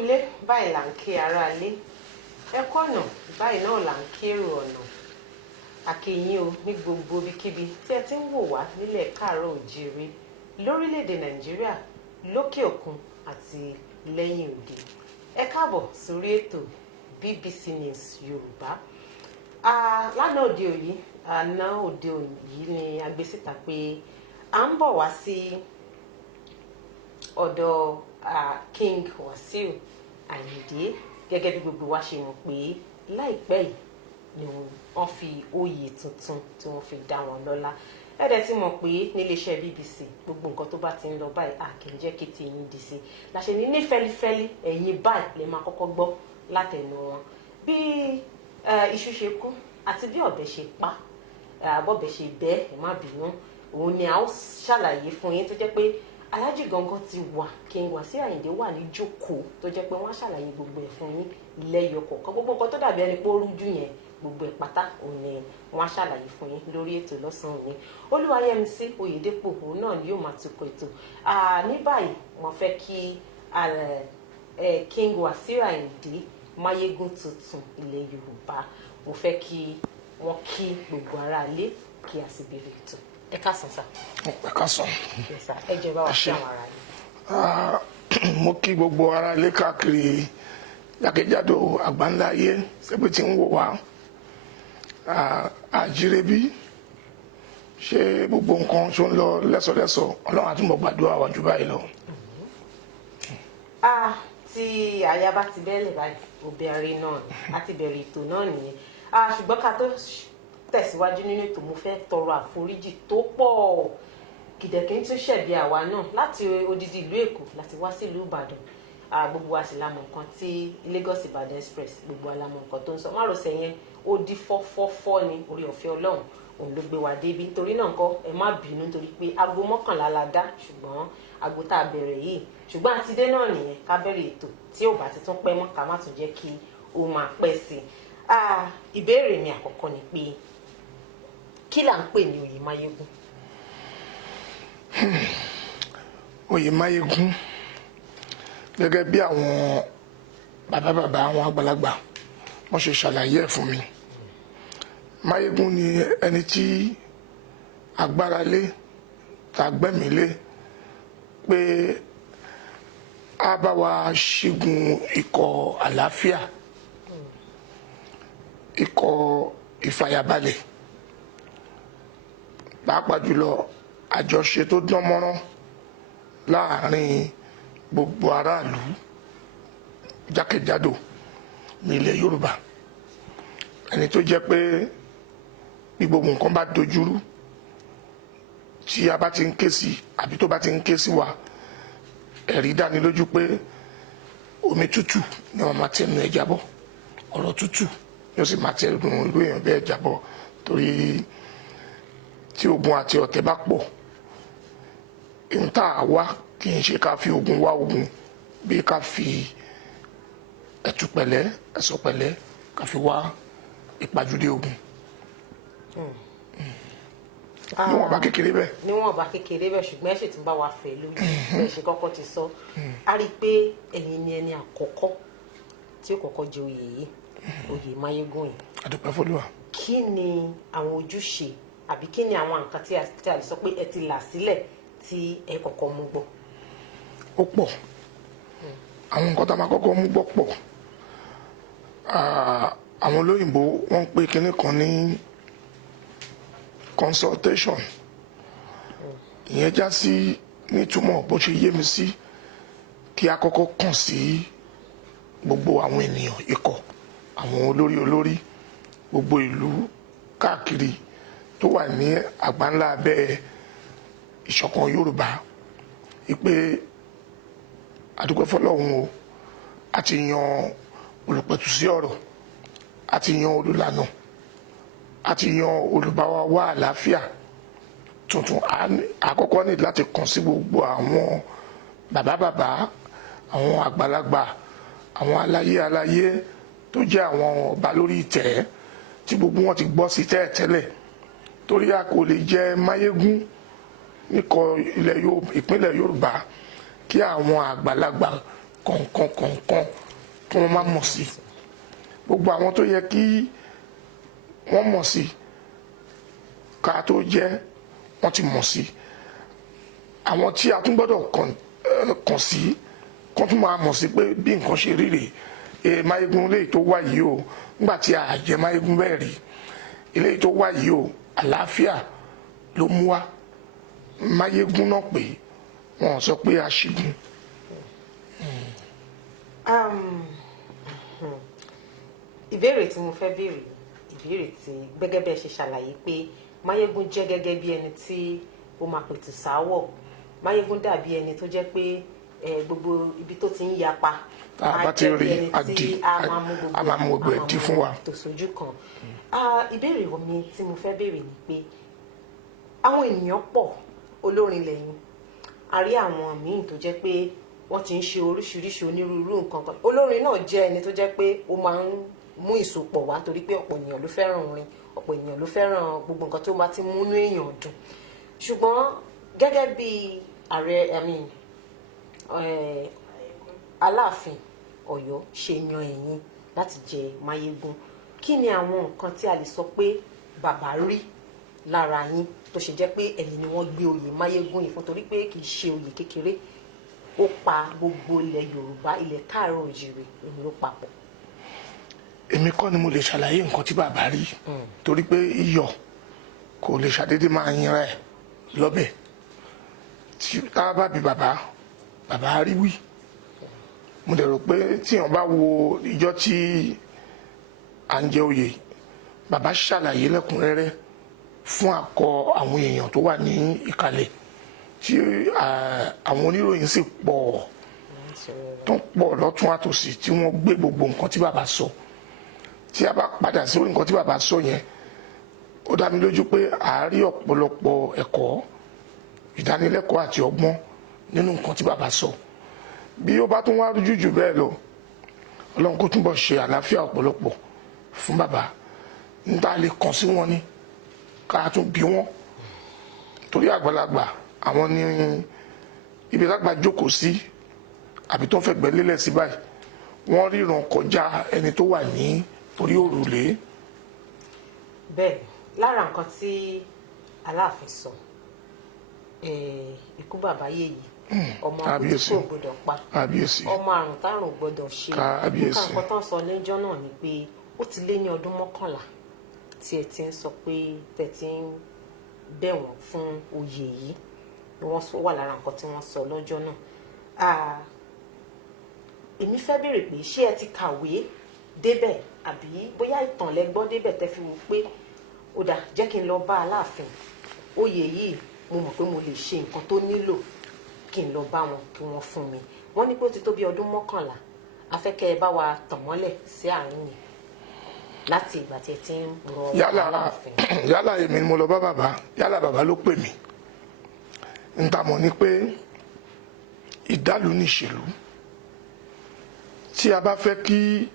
ilé báyìí là ń kí ara ilé ẹ kú ọ̀nà báyìí náà là ń kí èrò ọ̀nà àkèyìn o ní gbogbo ibikíbi tí ẹ ti ń wò wá nílẹ̀ káàárọ̀ òjíire lórílẹ̀‐èdè nàìjíríà lókè òkun àti lẹ́yìn òde ẹ káàbọ̀ sórí ètò BBC News Yorùbá lánàá òde òyí àná òde òyí ni a gbé síta pé à ń bọ̀ wá sí ọ̀dọ̀ King Wasiu Ayinde gẹ́gẹ́ bí gbogbo wa ṣe mọ̀ pé láìpẹ́ yìí ni wọ́n fi oyè tuntun tí wọ́n fi dá wọn lọ́lá ẹ̀dẹ̀ tí mọ̀ pé níléeṣẹ́ BBC gbogbo nǹkan tó bá ti ń lọ báyìí kì í jẹ́ kí ti yín di sí láṣẹ ní fẹ́lifẹ́li ẹ̀yin báyìí lè máa kọ́kọ́ gbọ́ látẹnu wọn bí iṣu ṣe kú àti bí ọ̀bẹ ṣe pa bọ́bẹ ṣe bẹ́ ẹ̀ má bínú òun ni a ó ṣàlàyé fún yín tó jẹ́ pé Alhaji gangan ti wà King Wasiu Ayinde wà ní jókòó tó jẹ́ pé wọ́n á ṣàlàyé gbogbo ẹ̀ fún yín lẹ́yọ kọ̀ọ̀kan gbogbo nǹkan tó dàbí ẹni pé ó rújú yẹn gbogbo ẹ̀ pátá òun ni wọ́n á ṣàlàyé fún yín lórí ètò lọ́sàn-án òní Olúwayẹmisí Oyèdépò òun náà ni yóò máa tukọ̀ ètò ní báyìí wọ́n fẹ́ kí King Wasiu Ayinde máyégún tuntun ilẹ̀ Yorùbá mo fẹ́ kí wọ́n kí gbogbo aráalé kí a sì bẹ̀rẹ̀ ètò ẹ káàsán sá. ẹ káàsán. ẹ jẹ́ bá wa ṣe àwọn ará yìí. mo kí gbogbo aráalé káàkiri jákèjádò àgbáńlá ayé ṣebí tí ń wò wá àjírẹ́bí ṣé gbogbo nǹkan tó ń lọ lẹ́sọ̀lẹ́sọ̀ ọlọ́run àtúmọ̀ gbàdúrà wá jù báyìí lọ. tí aya bá ti bẹ́ẹ̀lẹ̀ báyìí obìnrin náà ni a ti bẹ̀rẹ̀ ètò náà nìyẹn ṣùgbọ́n ká tó tẹ̀síwájú nínú ètò mo fẹ́ tọrọ àforíjì tó pọ̀ kìdẹ̀kín tún ṣẹ̀bi àwa náà láti odidi ìlú Èkó láti wá sí ìlú Ìbàdàn gbogbo wa sì la mọ̀ nǹkan tí Lagos Ìbàdàn Express gbogbo wa la mọ̀ nǹkan tó ń sọ márosẹ̀ yẹn ó di fọ́fọ́fọ́ ni orí ọ̀fẹ́ Ọlọ́run òun ló gbé wa débi nítorí náà nǹkan ẹ má bínú nítorí pé aago 11 la dá ṣùgbọ́n aago tá a bẹ̀rẹ̀ yìí ṣùgbọ́n àti dé náà nìyẹn ká bẹ̀rẹ̀ ètò tí ò bá ti tún pẹ́ mọ́ ká má tún jẹ́ kí ó máa pẹ́ sí i ìbéèrè mi àkọ́kọ́ ni pé kí là ń pè ní oyè máyégún. oyè máyégún gẹ́gẹ́ bí àwọn bàbá àwọn àgbàlagbà wọ́n ṣe ṣàlàyé ẹ̀ fún mi máyégún ni ẹni tí agbára lé tá gbẹ́mí lé pé a bá wa ṣẹ́gun ikọ̀ àlàáfíà ikọ̀ ìfàyàbalẹ̀ pàápàá jùlọ àjọṣe tó dán mọ́rán láàrin gbogbo aráàlú jákèjádò ní ilẹ̀ Yorùbá ẹni tó jẹ́ pé bí gbogbo nǹkan bá dojúrú tí a bá ti ń ké sí àbí tó bá ti ń ké sí wa ẹ̀rí dáni lójú pé omi tútù ni wọ́n máa tẹnu ẹ̀ jábọ́ ọ̀rọ̀ tútù ni ó sì máa tẹnu irú èèyàn bẹ́ẹ̀ jábọ́ torí tí ogun àti ọ̀tẹ̀ bá pọ̀ ohun tá a wá kì í ṣe ká fi ogun wá ogun bí ká fi ẹ̀tù pẹ̀lẹ́ ẹ̀sọ̀ pẹ̀lẹ́ ká fi wá ìpàjùdé ogun. níwọ̀n bá kékeré bẹ́ẹ̀. níwọ̀n bá kékeré bẹ́ẹ̀ ṣùgbọ́n ẹ ṣì tún bá wa fẹ́ lójú ẹ ṣe kọ́kọ́ ti sọ a rí i pé ẹ̀yin ni ẹni àkọ́kọ́ tí ó kọ́kọ́ jẹ oyè yìí oyè máyégún yìí. àdúpẹ́ f'Olúwa. kí ni àwọn ojúṣe àbí kí ni àwọn nǹkan tí a lè sọ pé ẹ ti là sílẹ̀ tí ẹ kọ́kọ́ mú gbọ́. ó pọ̀ àwọn nǹkan tá a máa kọ́kọ́ mú gbọ́ pọ̀ àwọn olóyìnbó wọ́n ń pè kinní kan ní consultation ìyẹn já sí nítumọ̀ bó ṣe yé mi sí kí a kọ́kọ́ kàn sí gbogbo àwọn ènìyàn ikọ̀ àwọn olórí gbogbo ìlú káàkiri tó wà ní àgbáńlá abẹ́ ìṣọ̀kan Yorùbá ìpè àdúgbò fọlọ́hún o àti yan olùpẹ̀tù sí ọ̀rọ̀ àti yan olùlànà àti yan olùbáwa wá àlàáfíà tuntun àkọ́kọ́ ní láti kàn sí gbogbo àwọn bàbá àwọn àgbàlagbà àwọn aláyé tó jẹ́ àwọn ọba lórí ìtẹ́ tí gbogbo wọn ti gbọ́ sí tẹ́lẹ̀ torí a kò lè jẹ máyégún níkọ̀ ìpínlẹ̀ Yorùbá kí àwọn àgbàlagbà kọ̀ọ̀kan tí wọ́n má mọ̀ sí. Gbogbo àwọn tó yẹ kí wọ́n mọ̀ sí ká tó jẹ́ wọ́n ti mọ̀ sí. Àwọn tí a tún gbọ́dọ̀ kàn sí kán tún máa mọ̀ sí pé bí nǹkan ṣe rí rèé. Máyégún léyìí tó wá yìí o, nígbà tí a jẹ Máyégún bẹ́ẹ̀ rí, eléyìí tó wá yìí o, àlàáfíà ló mú wá. Máyégún náà pé wọn sọ pé aṣígun. Ìbéèrè tí mo fẹ́ béèrè, ìbéèrè tí gẹ́gẹ́ bẹ́ẹ̀ ṣe ṣàlàyé pé Máyégún jẹ́ gẹ́gẹ́ bí ẹni tí ó máa pètù sáwọ̀. Máyégún dàbí ẹni tó jẹ́ pé gbogbo ibi tó ti ń yapa bá ti rí àdì a máa mú gbogbo ẹ̀dí fún wa. tó sojú kan. Ìbéèrè mi tí mo fẹ́ béèrè ni pé àwọn ènìyàn pọ̀ olórin lẹ́yìn, a rí àwọn míì tó jẹ́ pé wọ́n ti ń ṣe oríṣiríṣi onírúurú nǹkan kan. Olórin náà jẹ́ ẹni tó jẹ́ pé ó máa ń mú ìsopọ̀ wá torí pé ọ̀pọ̀ ènìyàn ló fẹ́ràn orin, ọ̀pọ̀ ènìyàn ló fẹ́ràn gbogbo nǹkan tó bá ti múnú èèyàn dùn. Ṣùgbọ́n gẹ́gẹ́ bí ààrẹ Aláàfin Ọ̀yọ́ ṣe yan ẹ̀yin láti jẹ Máyégún, kí ni àwọn nǹkan tí a lè sọ pé bàbá rí lára yín tó ṣe jẹ́ pé ẹ̀yin ni wọ́n gbé oyè Máyégún yìí fún, torí pé kì í ṣe oyè kékeré, ó pa gbogbo ilẹ̀ Yorùbá, ilẹ̀ Káàárọ̀ Oòjíire ló papọ̀. Èmi kọ́ ni mo lè ṣàlàyé nǹkan tí bàbá rí, torí pé iyọ̀ kò lè ṣàdédé máa yinra ẹ̀ lọ́bẹ̀. Tí a bá bi bàbá rí wí. Mo dẹ̀ rò pé tí èèyàn bá wo ìjọ tí à ń jẹ oyè, bàbá ṣàlàyé lẹ́kùnrẹ́rẹ́ fún àkọ àwọn èèyàn tó wà ní ìkàlẹ̀, tí àwọn oníròyìn sì pọ̀ tó pọ̀ lọ́tún àtòsí tí wọ́n gbé gbogbo nǹkan tí bàbá sọ. Tí a bá padà sí orí nǹkan tí bàbá sọ yẹn, ó dá mi lójú pé a rí ọ̀pọ̀lọpọ̀ ẹ̀kọ́, ìdánilẹ́kọ̀ọ́ àti ọgbọ́n nínú nǹkan tí bàbá sọ. Bí ó bá tún wá rújú jù bẹ́ẹ̀ lọ, Ọlọ́run kó túnbọ̀ ṣe àlàáfíà ọ̀pọ̀lọpọ̀ fún bàbá. Níta lè kàn sí wọn ní ká tún bí wọn, torí àgbàlagbà àwọn ní ibi lágbà jókòó sí àbí tó ń fẹ̀gbẹ́ lélẹ̀ sí báyìí, wọ́n ríran kọjá ẹni tó wà ní orí òrùlé. Bẹ́ẹ̀ lára nǹkan tí Aláàfin sọ, ikú bàbá Yèyé, ọmọ àbúrò kò gbọdọ̀ pa, ọmọ àrùn tárùn gbọdọ̀ ṣe. Nǹkan tó ń sọ lẹ́jọ́ náà ni pé ó ti lé ní ọdún 11 tí ẹ ti ń sọ pé tẹ ti ń bẹ̀ wọ́n fún oyè yìí, wọ́n wà lára nǹkan tí wọ́n sọ lọ́jọ́ náà. Èmi fẹ́ béèrè pé ṣé ẹ ti kàwé débẹ̀ àbí bóyá ìtàn lẹ gbọ́ débẹ̀ tẹ́ fi wò pé ó dà jẹ́ kí n lọ bá Aláàfin, oyè yìí mo mọ̀ pé mo lè ṣe nǹkan tó nílò kí n lọ bá wọn kí wọ́n fún mi. Wọ́n ní pé ó ti tó bí ọdún 11, afẹ́kẹ́ ẹ bá wa tàn mọ́lẹ̀ sí àárín yìí láti ìgbà tí ẹ ti ń rọ Aláàfin. Yálà èmi ni mo lọ bá bàbá, yálà bàbá ló pè mí. N ta mọ̀ ni pé ìdálù ní ìṣèlú. Tí a bá fẹ́ kí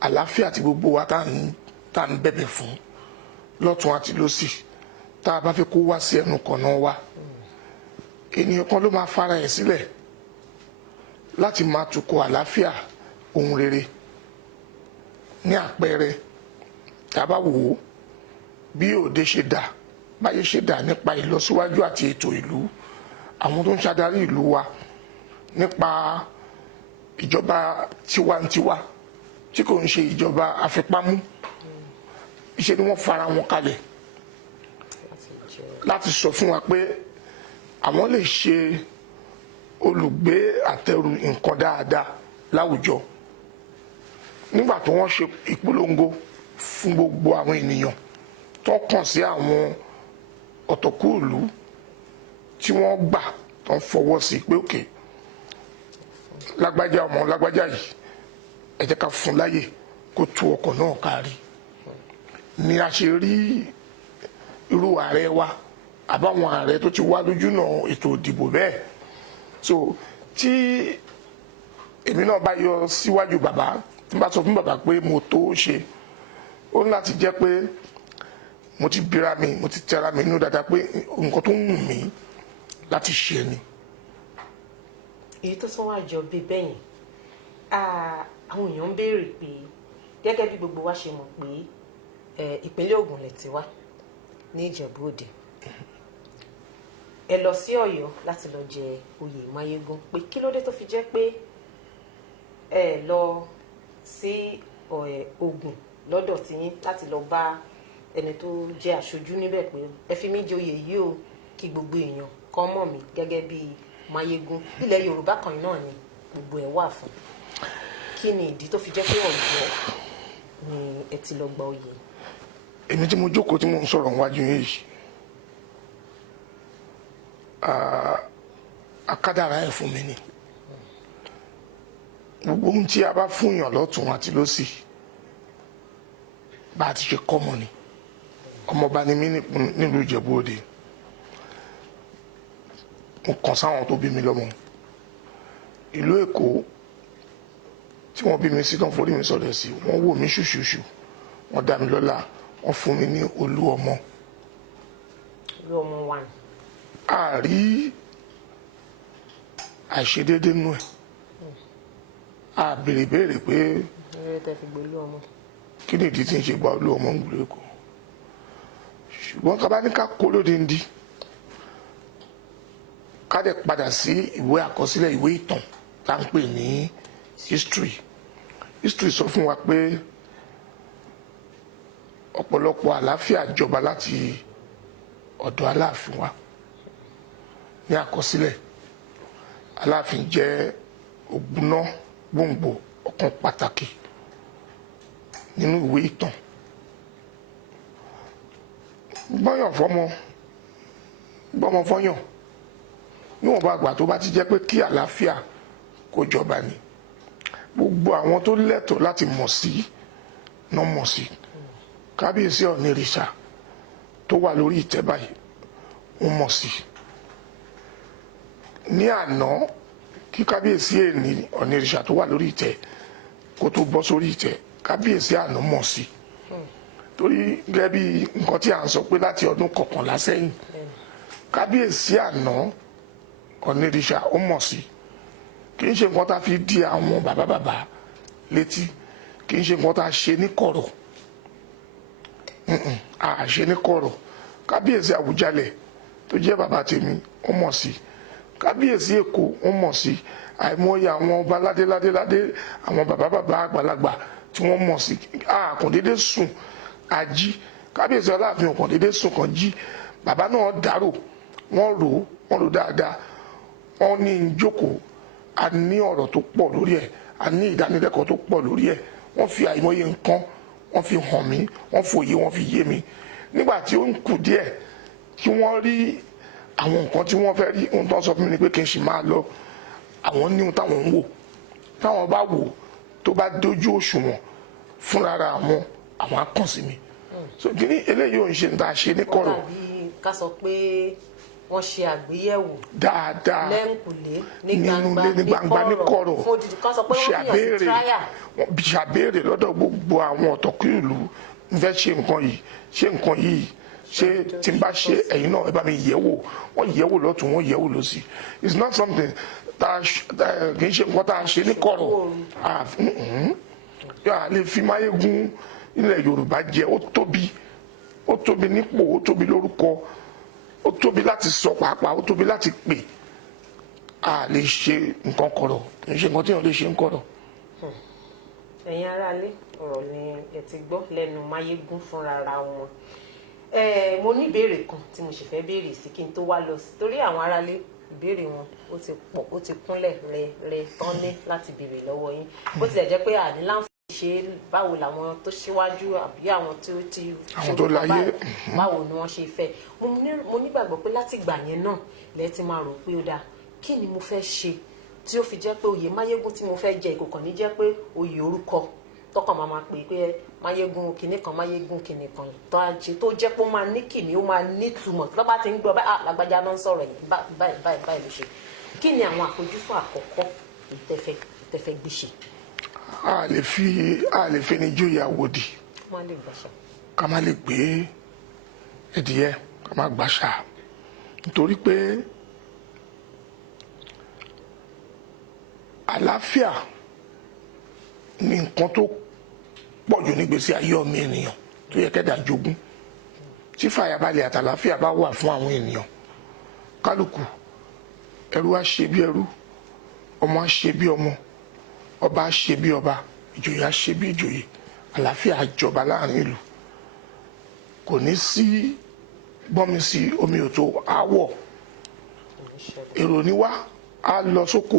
àlàáfíà tí gbogbo wa tá ń bẹ̀bẹ̀ fún lọ́tún àti lósì, tá a bá fẹ́ kó wá sí ẹnu kọ̀nà wa, ènìyàn kan ló máa fara ẹ̀ sílẹ̀ láti máa tukọ̀ àlàáfíà ohun rere. Ní àpẹẹrẹ, tá a bá wò ó bí òde ṣe dà, báyé ṣe dà nípa ìlọsíwájú àti ètò ìlú, àwọn tó ń ṣàdarí ìlú wa nípa ìjọba tiwantiwa tí kò ń ṣe ìjọba àfipámú, iṣẹ́ ni wọ́n fara wọn kalẹ̀ láti sọ fún wa pé àwọn lè ṣe olùgbé àtẹrù nǹkan dáadáa láwùjọ. Nígbà tó wọ́n ṣe ìpolongo fún gbogbo àwọn ènìyàn tó kàn sí àwọn ọ̀tọ̀kùlú tí wọ́n gbà tó ń fọwọ́ sí pé òkè lágbájá ọmọ lágbájá yìí ẹ jẹ́ ká fún láyè kó tú ọkọ̀ náà kárí, ni a ṣe rí irú ààrẹ wa àbáwọn ààrẹ tó ti wá lójúnà ètò ìdìbò bẹ́ẹ̀. So tí èmi náà bá yọ síwájú bàbá, tí n bá sọ fún bàbá pé mo tó ṣe, ó ní láti jẹ́ pé mo ti bíra mi, mo ti tẹra mi nínú dáadáa pé nǹkan tó ń wù mí láti ṣe ni. Èyí tó tún wá jọ bí bẹ́yìn àwọn èèyàn ń béèrè pé gẹ́gẹ́ bí gbogbo wa ṣe mọ̀ pé ìpínlẹ̀ Ògùn lẹ ti wá ní Ìjẹ̀bú Òde ẹ lọ sí Ọ̀yọ́ láti lọ jẹ oyè Máyégún pé kí ló dé tó fi jẹ́ pé ẹ lọ sí Ògùn lọ́dọ̀ tiyín láti lọ bá ẹni tó jẹ́ aṣojú níbẹ̀ pé ẹ fi mí joyè yìí o kí gbogbo èèyàn kan mọ̀ mí gẹ́gẹ́ bí Máyégún ilẹ̀ Yorùbá kan náà ni gbogbo ẹ̀ wà fún kí ni ìdí tó fi jẹ́ pé Ọ̀yọ́ ni ẹ ti lọ gba oyè. èmi tí mo jókòó tí mo ń sọ̀rọ̀ níwájú yìí akádàrá ẹ̀ fún mi ni gbogbo ohun tí a bá fún yàn lọ́tún àti lósì bá a ti ṣe kọ́ mọ́ ni ọmọọba ni mí nílùú Ìjẹ̀bú Òde mo kàn sáwọn tó bí mi lọ́mọ ìlú Èkó tí wọ́n bí mi sí tán forí mi sọ̀rọ̀ sí wọ́n wò mí ṣùṣùṣù wọ́n dá mi lọ́lá wọ́n fún mi ní Olúọmọ. Olúọmọ wà ní. a rí àìṣedéédé nú ẹ̀ a béèrè pé kí ni ìdí tí ń ṣe gba Olúọmọ ń gbúlé Èkó ṣùgbọ́n ká bá ní ká kó lóde ń di ká dẹ̀ padà sí ìwé àkọsílẹ̀ ìwé ìtàn tá à ń pè ní history sọ fún wa pé ọ̀pọ̀lọpọ̀ àlàáfíà jọba láti ọ̀dọ̀ Aláàfin wa ní àkọsílẹ̀ Aláàfin jẹ́ ògbúná gbòǹgbò ọ̀kan pàtàkì nínú ìwé ìtàn gbọ́yàn gbọ́mọ fọ́yàn níwọ̀nba àgbà tó bá ti jẹ́ pé kí àlàáfíà kó jọba ni gbogbo àwọn tó lẹ́tọ̀ọ́ láti mọ̀ sí náà mọ̀ sí kábíyèsí Ọ̀nìrìṣà tó wà lórí ìtẹ́ báyìí ó mọ̀ sí ní àná kí kábíyèsí èní Ọ̀nìrìṣà tó wà lórí ìtẹ́ kó tó bọ́ sórí ìtẹ́ kábíyèsí àná mọ̀ sí torí gẹ́gẹ́ bí nǹkan tí à ń sọ pé láti ọdún 11 sẹ́yìn kábíyèsí àná Ọ̀nìrìṣà ó mọ̀ sí kì í ṣe nǹkan tá a fi di àwọn bàbá létí kì í ṣe nǹkan tá a ṣe ní kọ̀rọ̀ a ṣe ní kọ̀rọ̀ kábíyèsí Àwùjalẹ̀ tó jẹ́ bàbá tèmi ó mọ̀ sí kábíyèsí Èkó ó mọ̀ sí àìmọye àwọn ọba ládéládé àwọn bàbá àgbàlagbà tí wọ́n mọ̀ sí kàn déédé sùn ají kábíyèsí Aláàfin kàn déédé sùn kàn jí bàbá náà dárò wọ́n rò dáadáa wọ́n ní ìjókòó a ní ọ̀rọ̀ tó pọ̀ lórí ẹ̀ a ní ìdánilẹ́kọ̀ọ́ tó pọ̀ lórí ẹ̀ wọ́n fi àìmọye nǹkan wọ́n fi hàn mí wọ́n fòye wọ́n fi yé mi nígbà tí ó ń kù díẹ̀ kí wọ́n rí àwọn nǹkan tí wọ́n fẹ́ rí ohun tó ń sọ fún mi ni pé kí n sì máa lọ àwọn ní ohun táwọn ń wò táwọn bá wò tó bá dójú òṣùwọ̀n fúnra àwọn á kàn sí mi so kí ni eléyìí ò ń ṣe ní ta ṣe ní kọ̀rọ̀. ká sọ pé wọ́n ṣe àgbéyẹ̀wò dáadáa lẹ́ǹkùlé ní gbangba ní kọ̀rọ̀ fún odidi kan sọ pé wọ́n fi hàn sí tíráyà. ṣàbẹ̀rẹ̀ lọ́dọ̀ gbogbo àwọn ọ̀tọ̀kùn ìlú ń fẹ́ ṣe nǹkan yìí ṣé tí n bá ṣe ẹ̀yin náà ẹ bá mi yẹ̀ wò wọ́n yẹ̀ wò lọ́tún wọ́n yẹ̀ wò lọ́sì it's not something kì í ṣe nǹkan tá a ṣe ní kọ̀rọ̀ a lè fi Máyégún ilẹ̀ Yorùbá jẹ ó tóbi nípò ó tóbi lórúkọ ó tóbi láti sọ pàápàá ó tóbi láti pè a lè ṣe nǹkan kọ̀rọ̀ kì í ṣe nǹkan tí wọ́n lè ṣe ń kọ̀rọ̀. ẹ̀yin aráalé ọ̀rọ̀ ni ẹ ti gbọ́ lẹ́nu Máyégún fúnra wọn mo ní ìbéèrè kan tí mo sì fẹ́ béèrè sí kí n tó wá lọ sí torí àwọn aráalé ìbéèrè wọn ó ti pọ̀ ó ti kúnlẹ̀ rẹ tán ní láti béèrè lọ́wọ́ yín bó tilẹ̀ jẹ́ pé àní láǹfààní ṣe báwo làwọn tó ṣíwájú àbí àwọn tó ti ṣe láyé báwo ni wọ́n ṣe fẹ́ mo nígbàgbọ́ pé láti ìgbà yẹn náà lẹ́ẹ̀ ti máa rò pé ó dáa kí ni mo fẹ́ ṣe tí ó fi jẹ́ pé oyè Máyégún tí mo fẹ́ jẹ ìkòkàn ní jẹ́ pé oyè orúkọ tọkàn máa pè pé Máyégún kìnnì kan Máyégún kìnnì kan tó jẹ́ pé ó máa ní kìnnì ó máa ní túmọ̀ tó bá ti ń gbọ́ báyìí lágbájá náà ń sọ̀rọ̀ yìí báyìí ló ṣe kí ni àwọn àfojúsùn àkọ́kọ́ ìtẹ́fẹ́ gbé ṣe. a lè fi ní jóyè àwòdì ká má lè gbé ẹdìyẹ ká má gbàṣà nítorí pé àlàáfíà ní nǹkan tó pọ̀ jù nígbésí ayé ọmọ ènìyàn tó yẹ kẹ́dà jogún. Tí fàyàbalẹ̀ àtàlàáfíà bá wà fún àwọn ènìyàn, kálukú ẹrú á ṣe bí ẹrú, ọmọ á ṣe bí ọmọ, ọba á ṣe bí ọba, ìjòyè á ṣe bí ìjòyè, àlàáfíà á jọba láàrin ìlú. Kò ní sí gbọ́nmi sí omi ò tó áwọ̀. Èrò níwá á lọ sóko,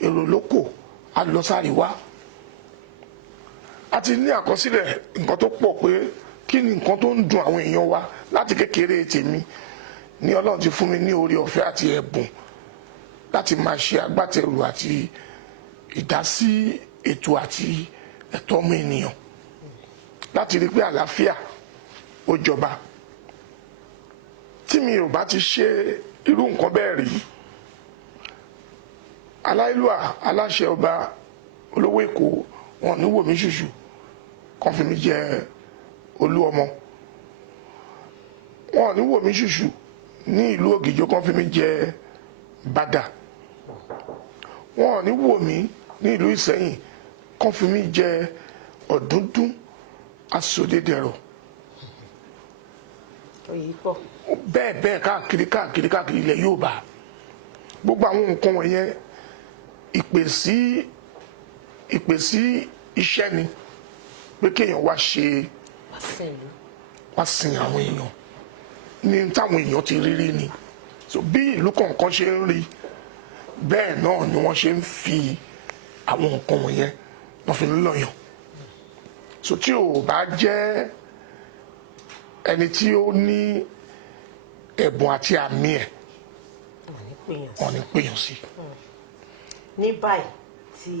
èrò lóko á lọ sáríwá. A ti ní àkọsílẹ̀ nǹkan tó pọ̀ pé kí ni nǹkan tó ń dùn àwọn èèyàn wa láti kékeré tèmi ní Ọlọ́run ti fún mi ní oore ọ̀fẹ́ àti ẹ̀bùn láti máa ṣe agbátẹrù àti ìdásí ètò àti ẹ̀tọ́ ọmọ ènìyàn láti rí pé àlàáfíà ó jọba. Tí mi ò bá ti ṣe irú nǹkan bẹ́ẹ̀ rí, aláìlúà aláṣẹ ọba olówó Èkó wọn ní wò mí ṣùṣù kàn fi mí jẹ olú ọmọ, wọn ní wò mí ṣùṣù ní ìlú Ògìjó kàn fi mí jẹ Bàdà, wọn ní wò mí ní ìlú Ìsẹ́yìn kàn fi mí jẹ Ọ̀dúndún Asòdédẹrọ̀. Bẹ́ẹ̀ bẹ́ẹ̀ káàkiri ilẹ̀ Yorùbá. Gbogbo àwọn nǹkan wọ̀nyẹn ìpè sí iṣẹ́ ni pé kéèyàn wá ṣe wá sin àwọn èèyàn ní táwọn èèyàn ti rírí ni. So bí ìlú kọ̀ọ̀kan ṣe ń rí bẹ́ẹ̀ náà ni wọ́n ṣe ń fi àwọn nǹkan wọ̀nyẹn wọ́n fi ń lọ̀yàn. So tí ò bá jẹ́ ẹni tí ó ní ẹ̀bùn àti àmì ẹ̀ wọ́n ní pèèyàn sí. Ní báyìí tí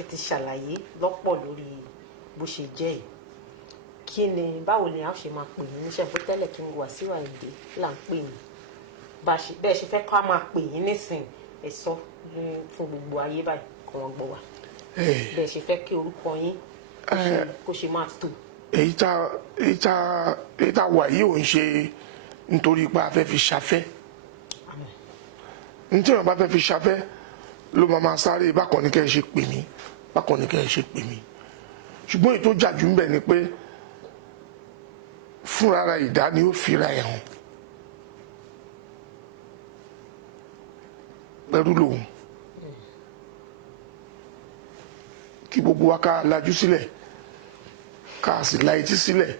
ẹ ti ṣàlàyé lọ́pọ̀ lórí bó ṣe jẹ́ yìí, kí ni báwo ni a ṣe máa pè yín níṣẹ́ pé tẹ́lẹ̀ King Wasiu Ayinde là ń pè yín bẹ́ẹ̀ ṣe fẹ́ ká máa pè yín nísìn ẹ sọ fún gbogbo ayé báyìí kí wọ́n gbọ́ wá bẹ́ẹ̀ ṣe fẹ́ kí orúkọ yín kó ṣe máa tò. Èyí tá wà yìí ò ń ṣe nítorí pé a fẹ́ fi ṣafẹ́. Nítorí wọn bá fẹ́ fi ṣafẹ́ ló máa sáré bákan ní kẹ́ ẹ ṣe pè mí, bákan ní kẹ́ ẹ ṣe pè mí. Ṣùgbọ́n èyí tó jà jù ń bẹ̀ ni pé fúnra ìdá ni ó fira ẹ̀ hàn. Pẹ̀rú lòun. Kí gbogbo wa ká lajú sílẹ̀, ká sì la etí sílẹ̀,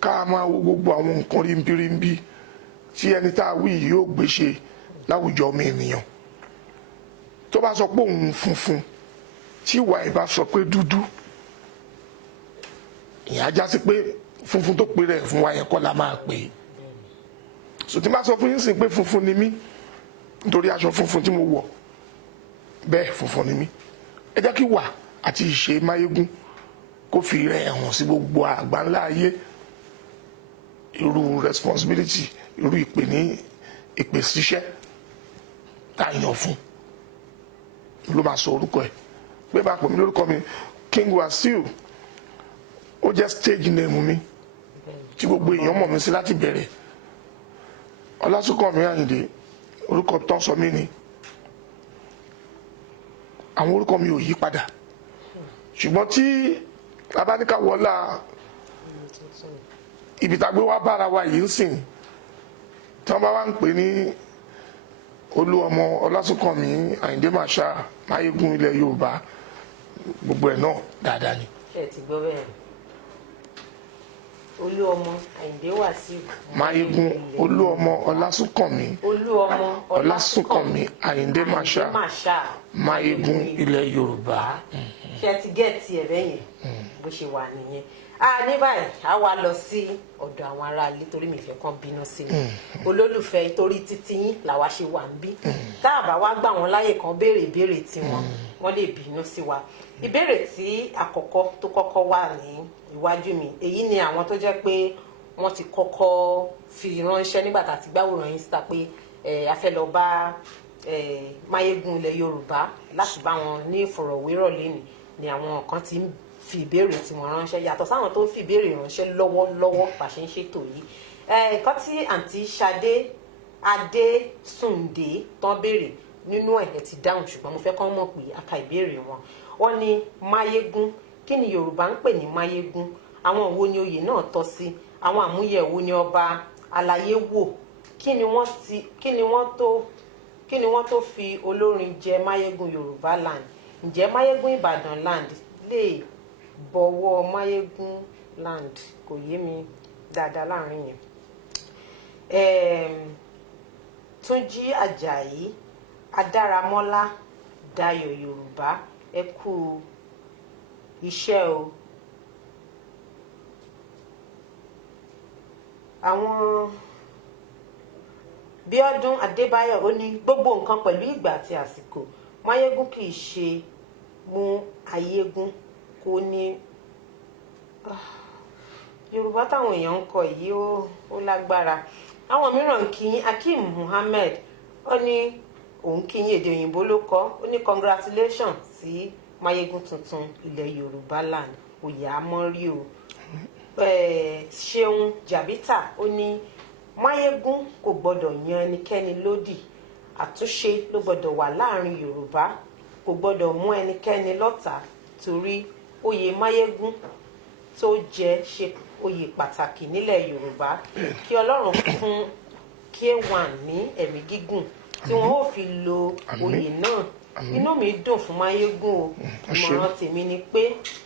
ká máa wo gbogbo àwọn nǹkan rímbírímbí tí ẹni tá a wí yìí yóò gbé ṣe láwùjọ ọmọ ènìyàn. Tó bá sọ pé òun funfun, tí ìwà ẹ̀ bá sọ pé dúdú, ìyẹn á já sí pé funfun tó pè rẹ̀ fún wa yẹn kọ́ la máa pè é. So tí n bá sọ fún yín sìn pé funfun ni mí nítorí aṣọ funfun tí mo wọ̀, bẹ́ẹ̀ funfun ni mí. Ẹ jẹ́ kí wà àti ìṣe Máyégún kó fi rẹ̀ hàn sí gbogbo àgbáńlá ayé irú responsibility, irú ìpè síṣẹ́ tá a yàn fún ló máa sọ orúkọ ẹ̀. Pé bá pè mí lórúkọ mi King Wasiu, ó jẹ́ stage name mi tí gbogbo èèyàn mọ̀ mí sí láti bẹ̀rẹ̀. Ọlásùnkànmí Àyìndé orúkọ tán sọ mí ni. Àwọn orúkọ mi ò yí padà. Ṣùgbọ́n tí abáníká wọlá ibi tàgbé wá bára wa yìí ń sìn, tí wọ́n bá wá ń pè ní olú ọmọ Ọlásùnkànmí Àyìndé Marshal Máyégún ilẹ̀ Yorùbá, gbogbo ẹ̀ náà dáadáa ni. Ṣé ẹ ti gbọ́ bẹ́ẹ̀? Olú ọmọ Àyìndé Wasiu Máyégún olú ọmọ Ọlásùnkànmí Ọlásùnkànmí Àyìndé Marshal Máyégún ilẹ̀ Yorùbá. Ṣé ẹ ti gẹ̀ẹ́tì ẹ̀ bẹ́yẹn bó ṣe wà nìyẹn. Ní báyìí a wá lọ sí ọ̀dọ̀ àwọn aráalé torí mi fẹ́ kàn bínú sí mi. Olólùfẹ́ torí títí yín làwa ṣe wà ń bí. Tá a bá wá gbà wọ́n láyè kan béèrè ìbéèrè tiwọn, wọ́n lè bínú sí wa. Ìbéèrè tí àkọ́kọ́ tó kọ́kọ́ wà ní iwájú mi, èyí ni àwọn tó jẹ́ pé wọ́n ti kọ́kọ́ fi ránṣẹ́ nígbà tá a ti gbàwòrán yín síta pé a fẹ́ lọ bá Máyégún ilẹ̀ Yorùbá láti bá wọn ní ìfọ̀rọ̀wérọ̀ lénìí ni àwọn kan ti ń fi ìbéèrè tí wọ́n ránṣẹ́ yàtọ̀ sáwọn tó ń fi ìbéèrè ránṣẹ́ lọ́wọ́lọ́wọ́ bá ṣe ń ṣètò yìí. Nǹkan tí àǹtí Ṣadé Adésùndé tán béèrè nínú ẹ̀ ti dáhùn, ṣùgbọ́n mo fẹ́ kán mọ̀ pé a ka ìbéèrè wọn. wọ́n ní máyégún. Kí ni Yorùbá ń pè ní máyégún? Àwọn wo ni oyè náà tọ́ sí? Àwọn àmúyẹ wo ni ọba aláyé wò? Kí ni wọ́n tó fi olórin jẹ máyégún Yorùbá land? Ǹjẹ́ máyégún Ìbàdàn land lè bọ̀wọ̀ máyégún land? Kò yé mi dáadáa láàrin yẹn. Túnjí Àjàyí Adáramọ́lá Dayọ̀ Yorùbá, ẹ kú iṣẹ́ o. Àwọn Bíọ́dún Adébáyọ̀ ó ní gbogbo nǹkan pẹ̀lú ìgbà àti àsìkò. Máyégún kì í ṣe mú ayégún kó ní. Yorùbá táwọn èèyàn ń kọ yìí ó lágbára. Àwọn mìíràn kí Akeem Muhammed ó ní òun kí yín, èdè òyìnbó ló kọ. Ó ní congratulations sí máyégún tuntun ilẹ̀ Yorùbá land, oyè àmọ́rí o. Ṣeun Jàbítà ó ní máyégún kò gbọdọ̀ yan ẹnikẹ́ni lódì. Àtúnṣe ló gbọdọ̀ wà láàrin Yorùbá, kò gbọdọ̀ mú ẹnikẹ́ni lọ́tà, torí oyè máyégún tó jẹ ṣe oyè pàtàkì nílẹ̀ Yorùbá. Kí Ọlọ́run fún K1 ní ẹ̀mí gígùn tí wọ́n ó fi lo oyè náà. Inú mi dùn fún máyégún o. Ìmọ̀ràn tèmi ni pé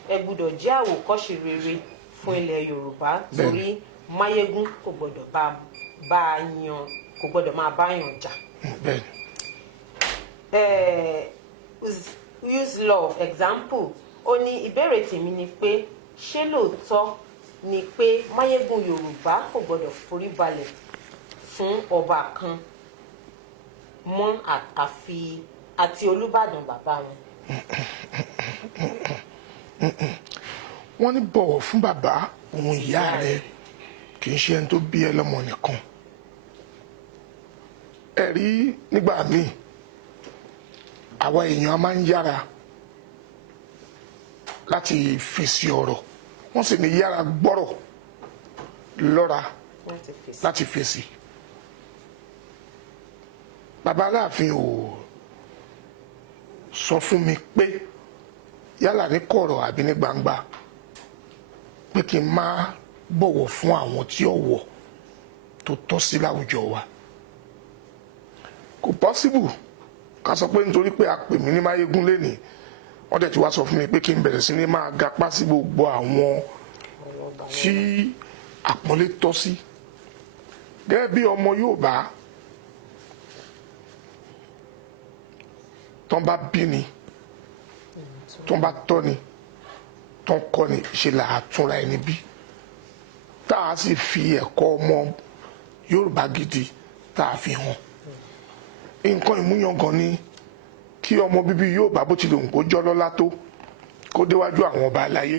ẹ gbọ́dọ̀ jẹ́ àwòkọ́ṣe rere fún ilẹ̀ Yorùbá, torí máyégún kò gbọdọ̀ máa bá yàn jà. Use love example ó ní ìbéèrè tèmi ni pé ṣé lóòótọ́ ni pé máyégún Yorùbá kò gbọdọ̀ forí balẹ̀ fún ọba kan mọ́ àti Olúbàdàn bàbá wọn? Wọ́n ní bọ̀wọ̀ fún bàbá òun ìyá rẹ̀, kì í ṣe ẹni tó bí ẹ lọ́mọ nìkan. Ẹ rí nígbà míì àwa èèyàn a máa ń yára láti fèsì ọ̀rọ̀, wọ́n sì ní yára gbọ́rọ̀ lọ́ra láti fèsì. Bàbá Aláàfin ò sọ fún mi pé yálà ní kọ̀rọ̀ àbí ní gbangba pé kí n má bọ̀wọ̀ fún àwọn tí ọ̀wọ̀ tó tọ́ sí láwùjọ wa. Kò pọ́síbù ká sọ pé nítorí pé a pè mí ní máyégún lénìí wọ́n dẹ̀ ti wá sọ fún mi pé kí n bẹ̀rẹ̀ sí ní máa gapá sí gbogbo àwọn tí àpọ́nlé tọ́ sí. Gẹ́gẹ́ bí ọmọ Yorùbá tán bá bí ni, tán bá tọ́ ni, tán kọ́ ni, ṣe là á túnra ẹni bí. Tá a sì fi ẹ̀kọ́ ọmọ Yorùbá gidi tá a fi hàn. Nǹkan ìmúyangàn ni kí ọmọ bíbí Yorùbá bó tilẹ̀ òun kó jọ́ lọ́lá tó kó déwájú àwọn ọba aláyé,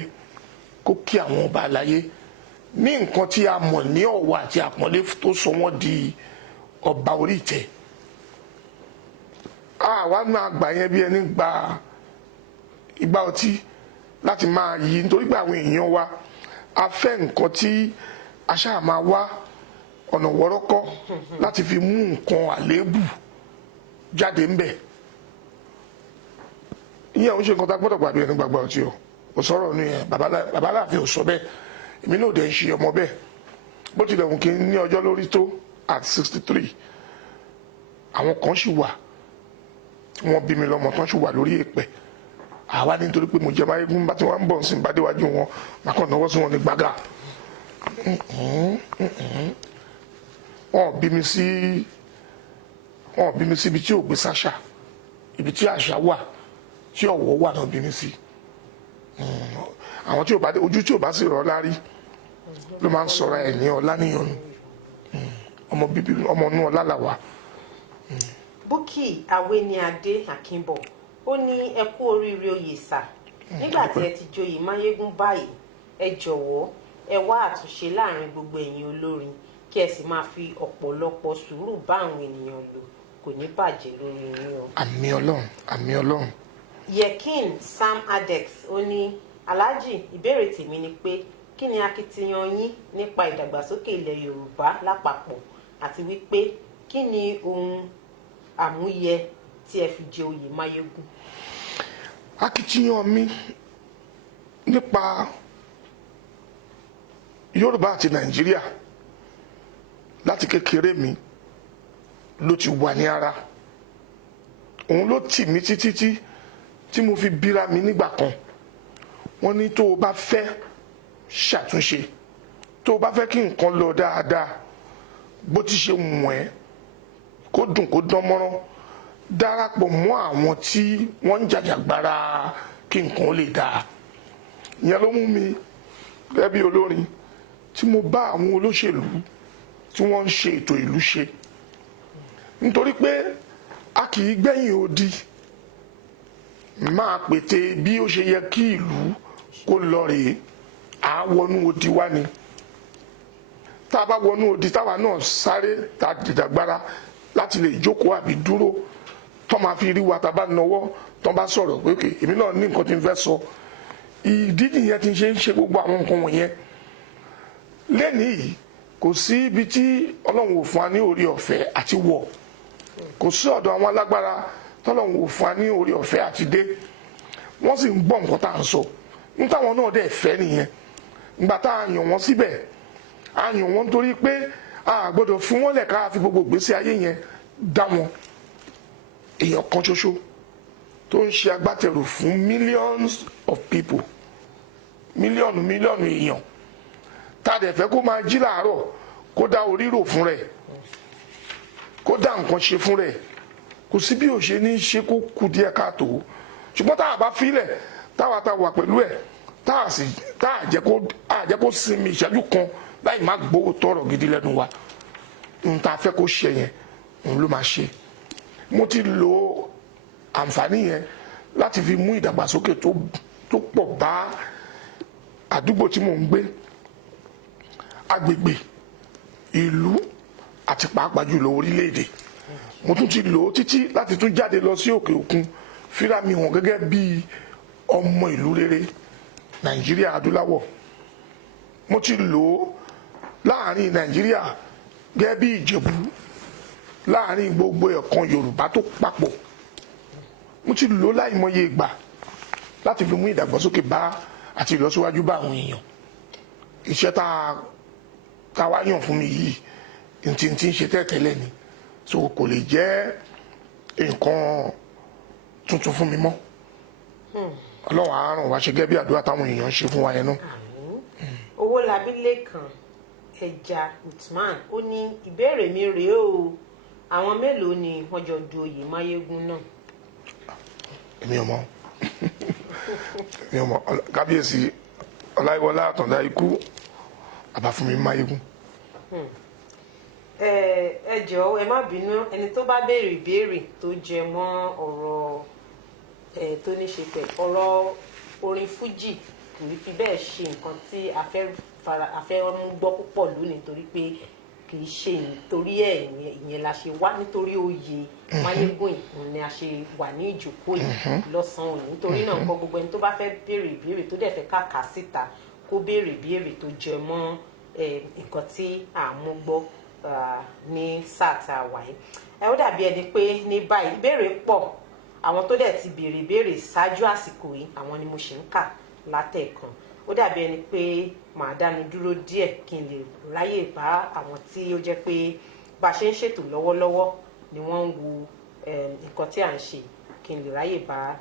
kó kí àwọn ọba aláyé ní nǹkan tí a mọ̀ ní ọ̀wọ̀ àti àpọ́nlé tó sọ wọ́n di ọba orí ìtẹ́. Àwa máa gbà yẹn bí ẹni gba ìgbà ọtí láti máa yí, nítorí pé àwọn èèyàn wa a fẹ́ nǹkan tí a ṣáà máa wá ọ̀nà wọ́rọ́kọ́ láti fi mú nǹkan àléébù jáde ńbẹ̀. Ìyẹn ò ń ṣe nǹkan tá a gbọ́dọ̀ gbàgbé ẹni gbàgbà ọtí o. Kò sọ̀rọ̀ ní ẹ̀ Bàbá Aláàfin ò sọ bẹ́ẹ̀, èmi náà ò dẹ̀ ń ṣe ọmọ bẹ́ẹ̀. Bó tilẹ̀ wù kí n ní ọjọ́ lórí tó at 63, àwọn kan ṣì wà tí wọ́n bí mi lọ́mọ tán ṣì wà lórí èèpẹ̀. Àwa nítorí pé mo jẹ́ máyégún, bá tí wọ́n ń bọ̀ sí bá déwájú wọn máa kàn náwó sí wọn ní gbàgà. Wọ́n bí mi sí ibi tí ò gbé sáṣà, ibi tí àṣà wà, tí ọ̀wọ̀ wà náà bí mi sí. Àwọn tí ojú tí ò bá sì rọ̀ lárí ló máa ń sọ̀rọ̀ ẹ̀ ní Ọláníyàn. Ọmọ bíbí ọmọ inú ọlá làwà. Búkì Awéníadé Akínbọ̀ ó ní ẹ kú oríire oyè sà. Nígbà tí ẹ ti joyè máyégún báyìí, ẹ jọ̀wọ́ ẹ wá àtúnṣe láàrin gbogbo ẹ̀yin olórin, kí ẹ sì máa fi ọ̀pọ̀lọpọ̀ sùúrù bá àwọn ènìyàn lò, kò ní bàjẹ́ lórí yín o. Àmín Ọlọ́run, àmín Ọlọ́run. Yekin Sam Adex ó ní Alhaji, ìbéèrè tèmi ni pé kí ni akitiyan yín nípa ìdàgbàsókè ilẹ̀ Yorùbá lápapọ̀, àti wípé kí ni ohun àmúyẹ tí ẹ fi jẹ oyè máyégún? akitiyan mi nípa Yorùbá àti Nàìjíríà láti kékeré mi ló ti wà ní ara. Òun ló tì mí títí tí mo fi bíra mi nígbà kan. Wọ́n ní tó o bá fẹ́ ṣàtúnṣe, tó o bá fẹ́ kí nǹkan lọ dáadáa bó ti ṣe wù ẹ́ kó dùn kó dán mọ́rán, darapọ̀ mọ́ àwọn tí wọ́n ń jàjàgbara kí nǹkan ó lè dáa. Ìyẹn ló mú mi gẹ́gẹ́ bí olórin tí mo bá àwọn olóṣèlú tí wọ́n ń ṣe ètò ìlú ṣe. Nítorí pé a kì í gbẹ̀yìn odi máa pète bí ó ṣe yẹ kí ìlú kó lọ rèé, à wọnú odi wá ni. Tá a bá wọnú odi táwa náà sáré ta dìdàgbára láti lè jókòó àbí dúró, tó máa fi rí wa tá a bá nawọ́, tó bá sọ̀rọ̀ pé òkè èmi náà ní nǹkan tí n fẹ́ sọ. Ìdí nìyẹn tí ń ṣe gbogbo àwọn nǹkan wọ̀nyẹn. Lẹ́nìí yìí kò sí ibi tí Ọlọ́run ò fún wa ní orí ọ̀fẹ́ àti wọ̀, kò sí ọ̀dọ̀ àwọn alágbára tọ́lọ́run ò fún wa ní orí ọ̀fẹ́ àti dé. Wọ́n sì ń gbọ́ nǹkan tá à ń sọ, ní táwọn náà dẹ̀ fẹ́ nìyẹn. Ìgbà tá a yàn wọ́n síbẹ̀, a yàn wọ́n nítorí pé a gbọ́dọ̀ fún wọn lẹ̀ ká fi gbogbo ìgbésí ayé yẹn dá wọn. Èèyàn kan ṣoṣo tó ń ṣe agbátẹrù fún millions of people, mílíọ̀nù èèyàn, tá a dẹ̀ fẹ́ kó máa jí làárọ̀ kó dá orí rò fún rẹ̀, kó dá nǹkan ṣe fún rẹ̀, kò sí bí ó ṣe ní ṣe kó kù díẹ̀ káàtó. Ṣùgbọ́n tá a bá filẹ̀ táwa tá wà pẹ̀lú ẹ̀, tá a jẹ́ kó sinmi ìṣẹ́jú kan láì má gbowó tọrọ gidi lẹ́nu wa, n ta fẹ́ kó ṣe yẹn òun ló máa ṣe. Mo ti lo àǹfààní yẹn láti fi mú ìdàgbàsókè tó pọ̀ bá àdúgbò tí mò ń gbé, agbègbè, ìlú àti pàápàá jùlọ orílẹ̀-èdè. Mo tún ti lò ó títí láti tún jáde lọ sí òkè òkun, fíra mi hàn gẹ́gẹ́ bí ọmọ ìlú rere Nàìjíríà adúláwọ̀. Mo ti lò ó láàrin Nàìjíríà gẹ́gẹ́ bí Ìjẹ̀bú, láàrin gbogbo ẹ̀kan Yorùbá tó papọ̀. Mo ti lò ó láìmọye ìgbà láti fi mú ìdàgbàsókè bá àti ìlọsíwájú bá àwọn èèyàn. Iṣẹ́ tá wá yàn fún mi yìí tí ń ṣe tẹ́tẹ́lẹ̀ ni, so kò lè jẹ́ nǹkan tuntun fún mi mọ́. Ọlọ́run á ràn wá ṣe gẹ́gẹ́ bí àdúrà táwọn èèyàn ṣe fún wa yẹn náà. Owólabí Lékan Ẹja Uthman ó ní ìbéèrè mi rèé o, àwọn mélòó ni wọ́n jọ du oyè Máyégún náà? Èmi ò mọ̀ Kábíyèsí Ọláyíwọlá Àtàndá ikú, Àbáfúnmi Máyégún. Ẹ jọ̀ọ́ ẹ má bínú, ẹni tó bá béèrè ìbéèrè tó jẹ mọ́ ọ̀rọ̀ tó ní ṣe pẹ̀ ọ̀rọ̀ orin fújì kò ní fi bẹ́ẹ̀ ṣe nǹkan tí a fẹ́ mú gbọ́ púpọ̀ lónìí, torí pé kì í ṣe nítorí ìyẹn la ṣe wá, nítorí oyè Máyégún ìkùn ni a ṣe wà ní ìjókòó yìí lọ́sàn-án òní. Nítorí náà nǹkan gbogbo ẹni tó bá fẹ́ béèrè ìbéèrè tó dẹ̀ fẹ́ kàkà síta kó béèrè ìbéèrè tó jẹ mọ́ nǹkan tí à ń mú gbọ́ ní sáà tá a wà yìí. Ó dàbí ẹni pé ní báyìí ìbéèrè pọ̀, àwọn tó dẹ̀ ti béèrè ìbéèrè ṣáájú àsìkò yìí àwọn ni mo ṣe ń kà látẹ̀ẹ̀kan. Ó dàbí ẹni pé màá dánu dúró díẹ̀ kí n lè ráyè bá àwọn tí ó jẹ́ pé bá a ṣe ń ṣètò lọ́wọ́lọ́wọ́ ni wọ́n ń wo nǹkan tí à ń ṣe, kí n lè ráyè bá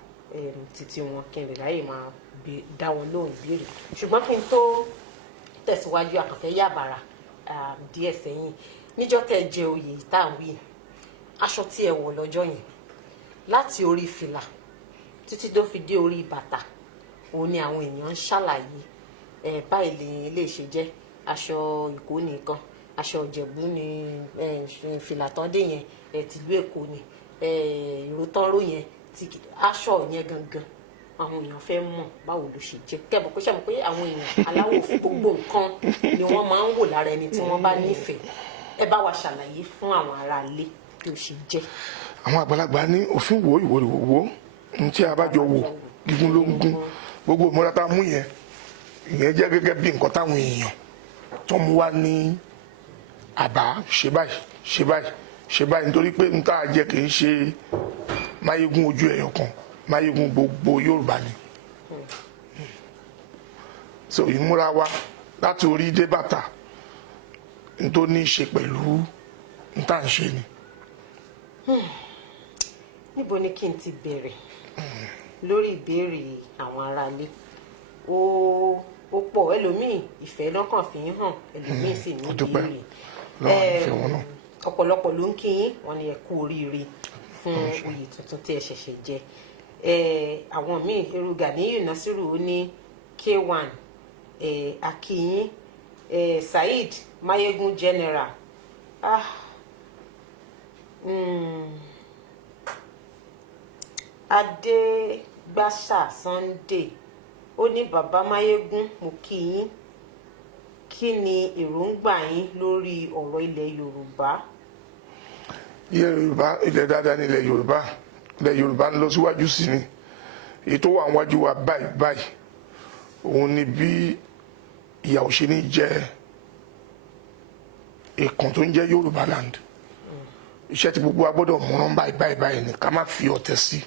títí wọn, kí n lè ráyè máa dá wọn lóhùn ìbéèrè. Ṣùgbọ́n kí n tó tẹ̀síwájú àkànfẹ́ yàbàrà díẹ̀ sẹ́yìn, níjọ́ tẹ́ jẹ oyè tá à ń wí, aṣọ tí ẹ wọ̀ lọ́jọ́ yẹn láti orí fìlà títí tó fi dé orí bàtà, òun ni àwọn èèyàn ń ṣàlàyé báyìí lè ṣe jẹ́ aṣọ Èkó nìkan, aṣọ Ìjẹ̀bú ni fìlà tán dé yẹn tìlú Èkó ni, ìró tán ró yẹn aṣọ yẹn gangan àwọn èèyàn fẹ́ mọ̀ báwo ló ṣe jẹ́. Kẹ́bọ̀ pé ṣàmù pé àwọn èèyàn aláwọ̀ fún gbogbo nǹkan ni wọ́n máa ń wò lára ẹni tí wọ́n bá nífẹ̀ẹ́. Ẹ bá wa ṣàlàyé fún àwọn aráalé bí ó ṣe jẹ́. Àwọn àgbàlagbà ní òfin wo ìwòrìwò ní tí a bá jọ wò gígùn ló ń gún. Gbogbo ìmúra tá a mú yẹn ìyẹn jẹ́ gẹ́gẹ́ bí nǹkan táwọn èèyàn tó mú wá ní àbá ṣe báyìí nítorí pé n tá a jẹ kì í ṣe Máyégún ojú ẹyọ kan, Máyégún gbogbo Yorùbá ni. So ìmúra wa láti orí dé bàtà n tó ní í ṣe pẹ̀lú n tá à ń ṣe ni. Níbo ni kí n ti bẹ̀rẹ̀ lórí ìbéèrè àwọn aráalé? Ó pọ̀, ẹlòmíì ìfẹ́ lọ́kàn fi ń hàn, ẹlòmíì sì ní ìbéèrè. Ọ̀pọ̀lọpọ̀ ló ń kí yín, wọ́n ní ẹ kú oríire fún oyè tuntun tí ẹ ṣẹ̀ṣẹ̀ jẹ. Àwọn míì irú Ganiyu Nasiru ó ní K1 Akiyin Saheed Mayegun General. Adégbàsà Sunday ó ní bàbá Mayegun mo kí yín, kí ni èròǹgbà yín lórí ọ̀rọ̀ ilẹ̀ Yorùbá? Ilẹ̀ dáadáa ní ilẹ̀ Yorùbá ń lọ síwájú sí ni. Èyí tó wà níwájú wa báyìí òun ni bí ìyà ò ṣe ní jẹ ìkan tó ń jẹ́ Yorùbá land. Iṣẹ́ tí gbogbo wa gbọ́dọ̀ múràn báyìí ni ká má fi ọ̀tẹ̀ sí,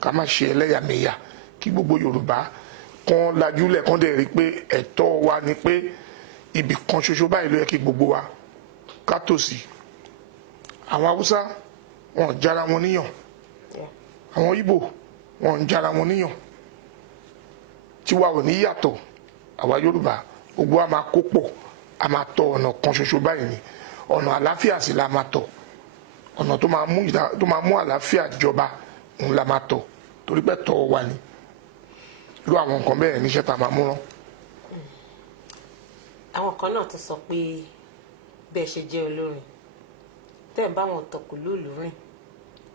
ká má ṣe ẹlẹ́yàmẹ̀yà, kí gbogbo Yorùbá kan lajúlẹ̀ kan dẹ̀ rí pé ẹ̀tọ́ wa ni pé ibì kan ṣoṣo báyìí ló yẹ kí gbogbo wa ká tò sí. Àwọn Haúsá wọn jára wọn níyàn, àwọn Ìgbò wọn jára wọn níyàn, tiwa ò ní yàtọ̀. Àwa Yorùbá gbogbo wa máa kó pọ̀, a máa tọ ọ̀nà kan ṣoṣo báyìí ni. Ọ̀nà àlàáfíà sì la máa tọ̀, ọ̀nà tó máa mú àlàáfíà jọba òun la máa tọ̀, torí pé tọ́ wa ni. Irú àwọn nǹkan bẹ́ẹ̀ níṣẹ́ tá a máa mú rán. Àwọn kan náà tún sọ pé bẹ́ẹ̀ ṣe jẹ́ olórin, tẹ́ ń bá wọn tọkùlùlù rìn,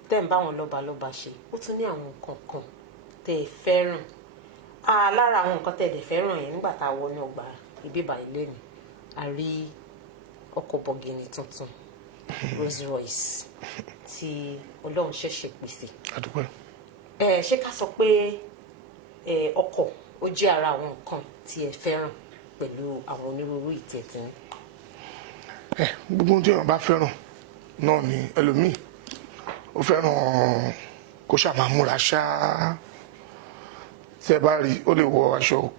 tẹ́ ń bá wọn lọ́balọ́ba ṣe, ó tún ní àwọn nǹkan kan tẹ́ ẹ fẹ́ràn. Lára àwọn nǹkan tẹ́ ẹ dẹ̀ fẹ́ràn yẹn nígbà tá a wọnú ọgbà ìbíbà ilé ni a rí ọkọ̀ bọ̀gìnì tuntun Rolls Royce tí Ọlọ́run ṣẹ̀ṣẹ̀ pèsè. Ṣé ká sọ pé ọkọ̀ ó jẹ́ ara àwọn nǹkan tí ẹ fẹ́ràn pẹ̀lú àwọn onírúurú ìtẹ̀tẹ̀? Gbogbo ohun tí èèyàn bá fẹ́ràn náà ni. Ẹlòmíì ó fẹ́ràn kó ṣáà máa múra ṣáá, tí ẹ bá rí ó lè wọ aṣọ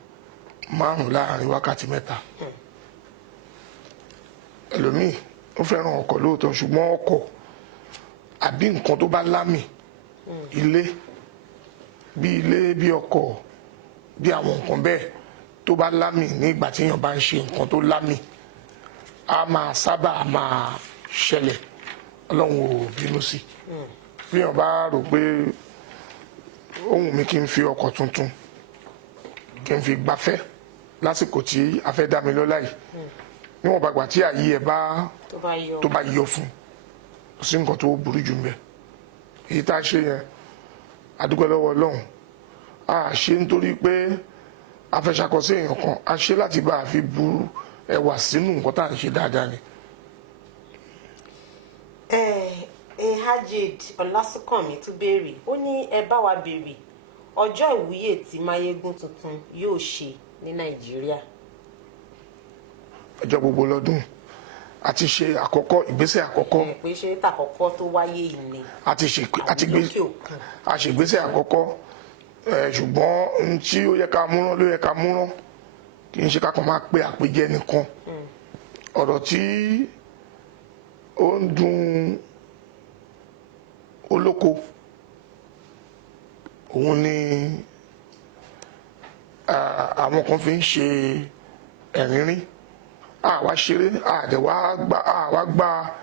5 láàrin wákàtí 3. Ẹlòmíì ó fẹ́ràn ọkọ̀ lóòótọ́, ṣùgbọ́n ọkọ̀ àbí nǹkan tó bá lámì, ilé bí ọkọ̀ bí àwọn nǹkan bẹ́ẹ̀ tó bá lámì ní ìgbà tí èèyàn bá ń ṣe nǹkan tó lámì, a máa sábà máa ṣẹlẹ̀. Ọlọ́run ò bínú sí. Bí èèyàn bá rò pé ohun mi kí n fi ọkọ̀ tuntun kí n fi gbafẹ́ lásìkò tí a fẹ́ dá mi lọ́lá yìí, níwọ̀n bàgbà tí àyè ẹ̀ tó bá yọ fún, kò sí nǹkan tó burú jù mbẹ̀. Èyí tá a ṣe yẹn a dúpẹ́ lọ́wọ́ Ọlọ́run. A ṣe nítorí pé a fẹ́ ṣàkọsí èèyàn kan, a ṣe láti bá a fi bu ẹwà sínú nǹkan tá à ń ṣe dáadáa ni. Hajid Ọlásùnkànmí tún béèrè, ó ní ẹ bá wa béèrè ọjọ́ ìwúyè tí Máyégún tuntun yóò ṣe ní Nàìjíríà. Ọjọ́ gbogbo lọ́dún àti ṣe àkọ́kọ́ ìgbésẹ̀ àkọ́kọ́. Pé ṣe tàkọ́kọ́ tó wáyé ìní. A ṣe ìgbésẹ̀ àkọ́kọ́, ṣùgbọ́n ohun tí ó yẹ ká múrán ló yẹ ká múrán, kì í ṣe ká kàn máa pe àpèjẹ nìkan. Ọ̀rọ̀ tí ó ń dùn olóko òun ni àwọn kan fi ń ṣe ẹ̀rínrín. Àwa ṣeré, àwa gba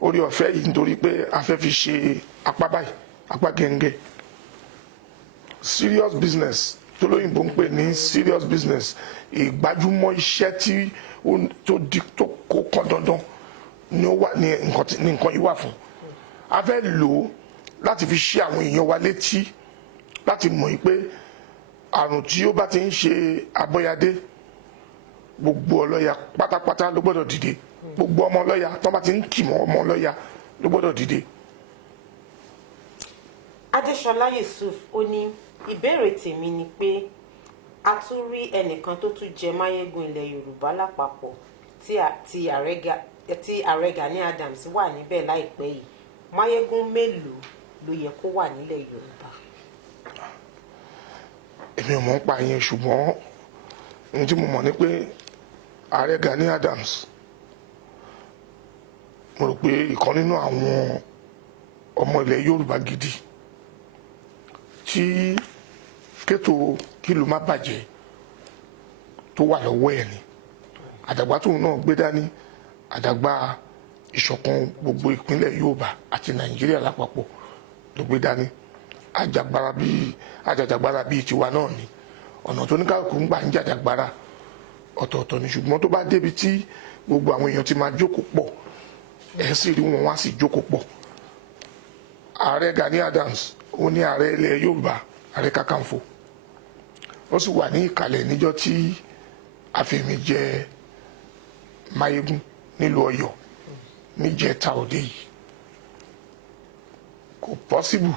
orí ọ̀fẹ́ yìí nítorí pé a fẹ́ fi ṣe apá báyìí, apá gẹ́ngẹ́. Serious business tó lóyìnbó ń pè ní serious business, ìgbájúmọ́ iṣẹ́ tó kó kan dandan ni nǹkan yìí wà fún. A fẹ́ lò ó láti fi ṣe àwọn èèyàn wa létí, láti mọ̀ pé àrùn tí ó bá ti ń ṣe abọ́yadé, gbogbo ọlọ́ya pátápátá ló gbọ́dọ̀ dìde. Gbogbo ọmọ ọlọ́ya tó bá ti ń kì mọ́ ọmọ ọlọ́ya ló gbọ́dọ̀ dìde. Adéṣọlá Yusuf ó ní ìbéèrè tèmi ni pé a tún rí ẹnìkan tó tún jẹ Máyégún ilẹ̀ Yorùbá lápapọ̀ tí Ààrẹ Gani Adams wà níbẹ̀ láìpẹ́ yìí. Máyégún mélòó ló yẹ kó wà nílẹ̀ Yorùbá? èmi ò mọ̀ ń pa yẹn, ṣùgbọ́n ohun tí mo mọ̀ ni pé ààrẹ Gani Adams, mo rò pé ìkan nínú àwọn ọmọ ilẹ̀ Yorùbá gidi tí kétò kílù má bàjẹ́ tó wà lọ́wọ́ ẹ̀ ni. Àdàgbà tóun náà gbé dání, àdàgbà ìṣọ̀kan gbogbo ìpínlẹ̀ Yorùbá àti Nàìjíríà lápapọ̀ ló gbé dání. Àjàjàgbara bíi tiwa náà ni. Ọ̀nà tó ní kálukú ń gbà ń jàjàgbara ọ̀tọ̀ọ̀tọ̀ ni, ṣùgbọ́n tó bá débi tí gbogbo àwọn èèyàn ti máa jókòó pọ̀, ẹ̀ sì rí wọn wá sí jókòó pọ̀. Ààrẹ Gani Adams, ó ní ààrẹ ilẹ̀ Yorùbá, Ààrẹ Kakanfò, ó sì wà ní ìkàlẹ̀ níjọ́ tí Afẹ́mi jẹ Máyégún nílùú Ọ̀yọ́ níjẹta òde yìí. Kò pọ́síbù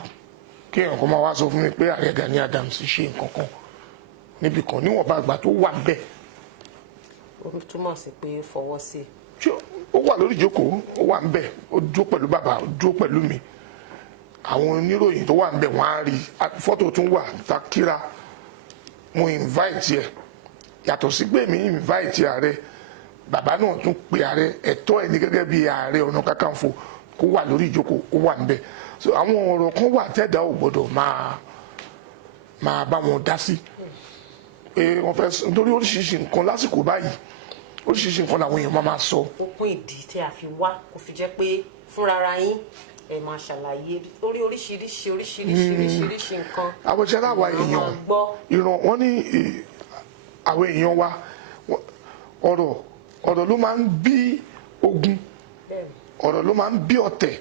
kí èèyàn kan máa wá sọ fún mi pé ààrẹ Gani Adams ṣe nǹkan kan níbi kan níwọ̀nba àgbà tó wà bẹ́ẹ̀. ó túmọ̀ sí pé fọwọ́ sí i. Tí ó wà lórí ìjókòó, ó wà ń bẹ̀, ó dúró pẹ̀lú bàbá, ó dúró pẹ̀lú mi. Àwọn oníròyìn tó wà ń bẹ̀ wọ́n á rí fọ́tò tún wà takira. Mo invite ẹ̀, yàtọ̀ sí pé mi invite ààrẹ, bàbá náà tún pe ààrẹ, ẹ̀tọ́ ẹ̀ ní gẹ́gẹ́ bí ààrẹ ọ̀nà kakanfò kó wà lórí ìjókòó, ó wà ń bẹ̀. So àwọn ọ̀rọ̀ kan wà tẹ́dá ò gbọ́dọ̀ máa bá wọn dá sí. Pé wọ́n fẹ́, nítorí oríṣiríṣi nǹkan lásìkò báyìí, oríṣiríṣi nǹkan làwọn èèyàn máa sọ. ó kún ìdí tí a fi wá, kò fi jẹ́ pé fúnra yín ẹ máa ṣàlàyé lórí oríṣiríṣi nǹkan. Àwọn ìṣẹ́lá àwa èèyàn ìran wọn ní àwọn èèyàn wa, ọ̀rọ̀ ló máa ń bí ogun, ọ̀rọ̀ ló máa ń bí ọ̀tẹ̀.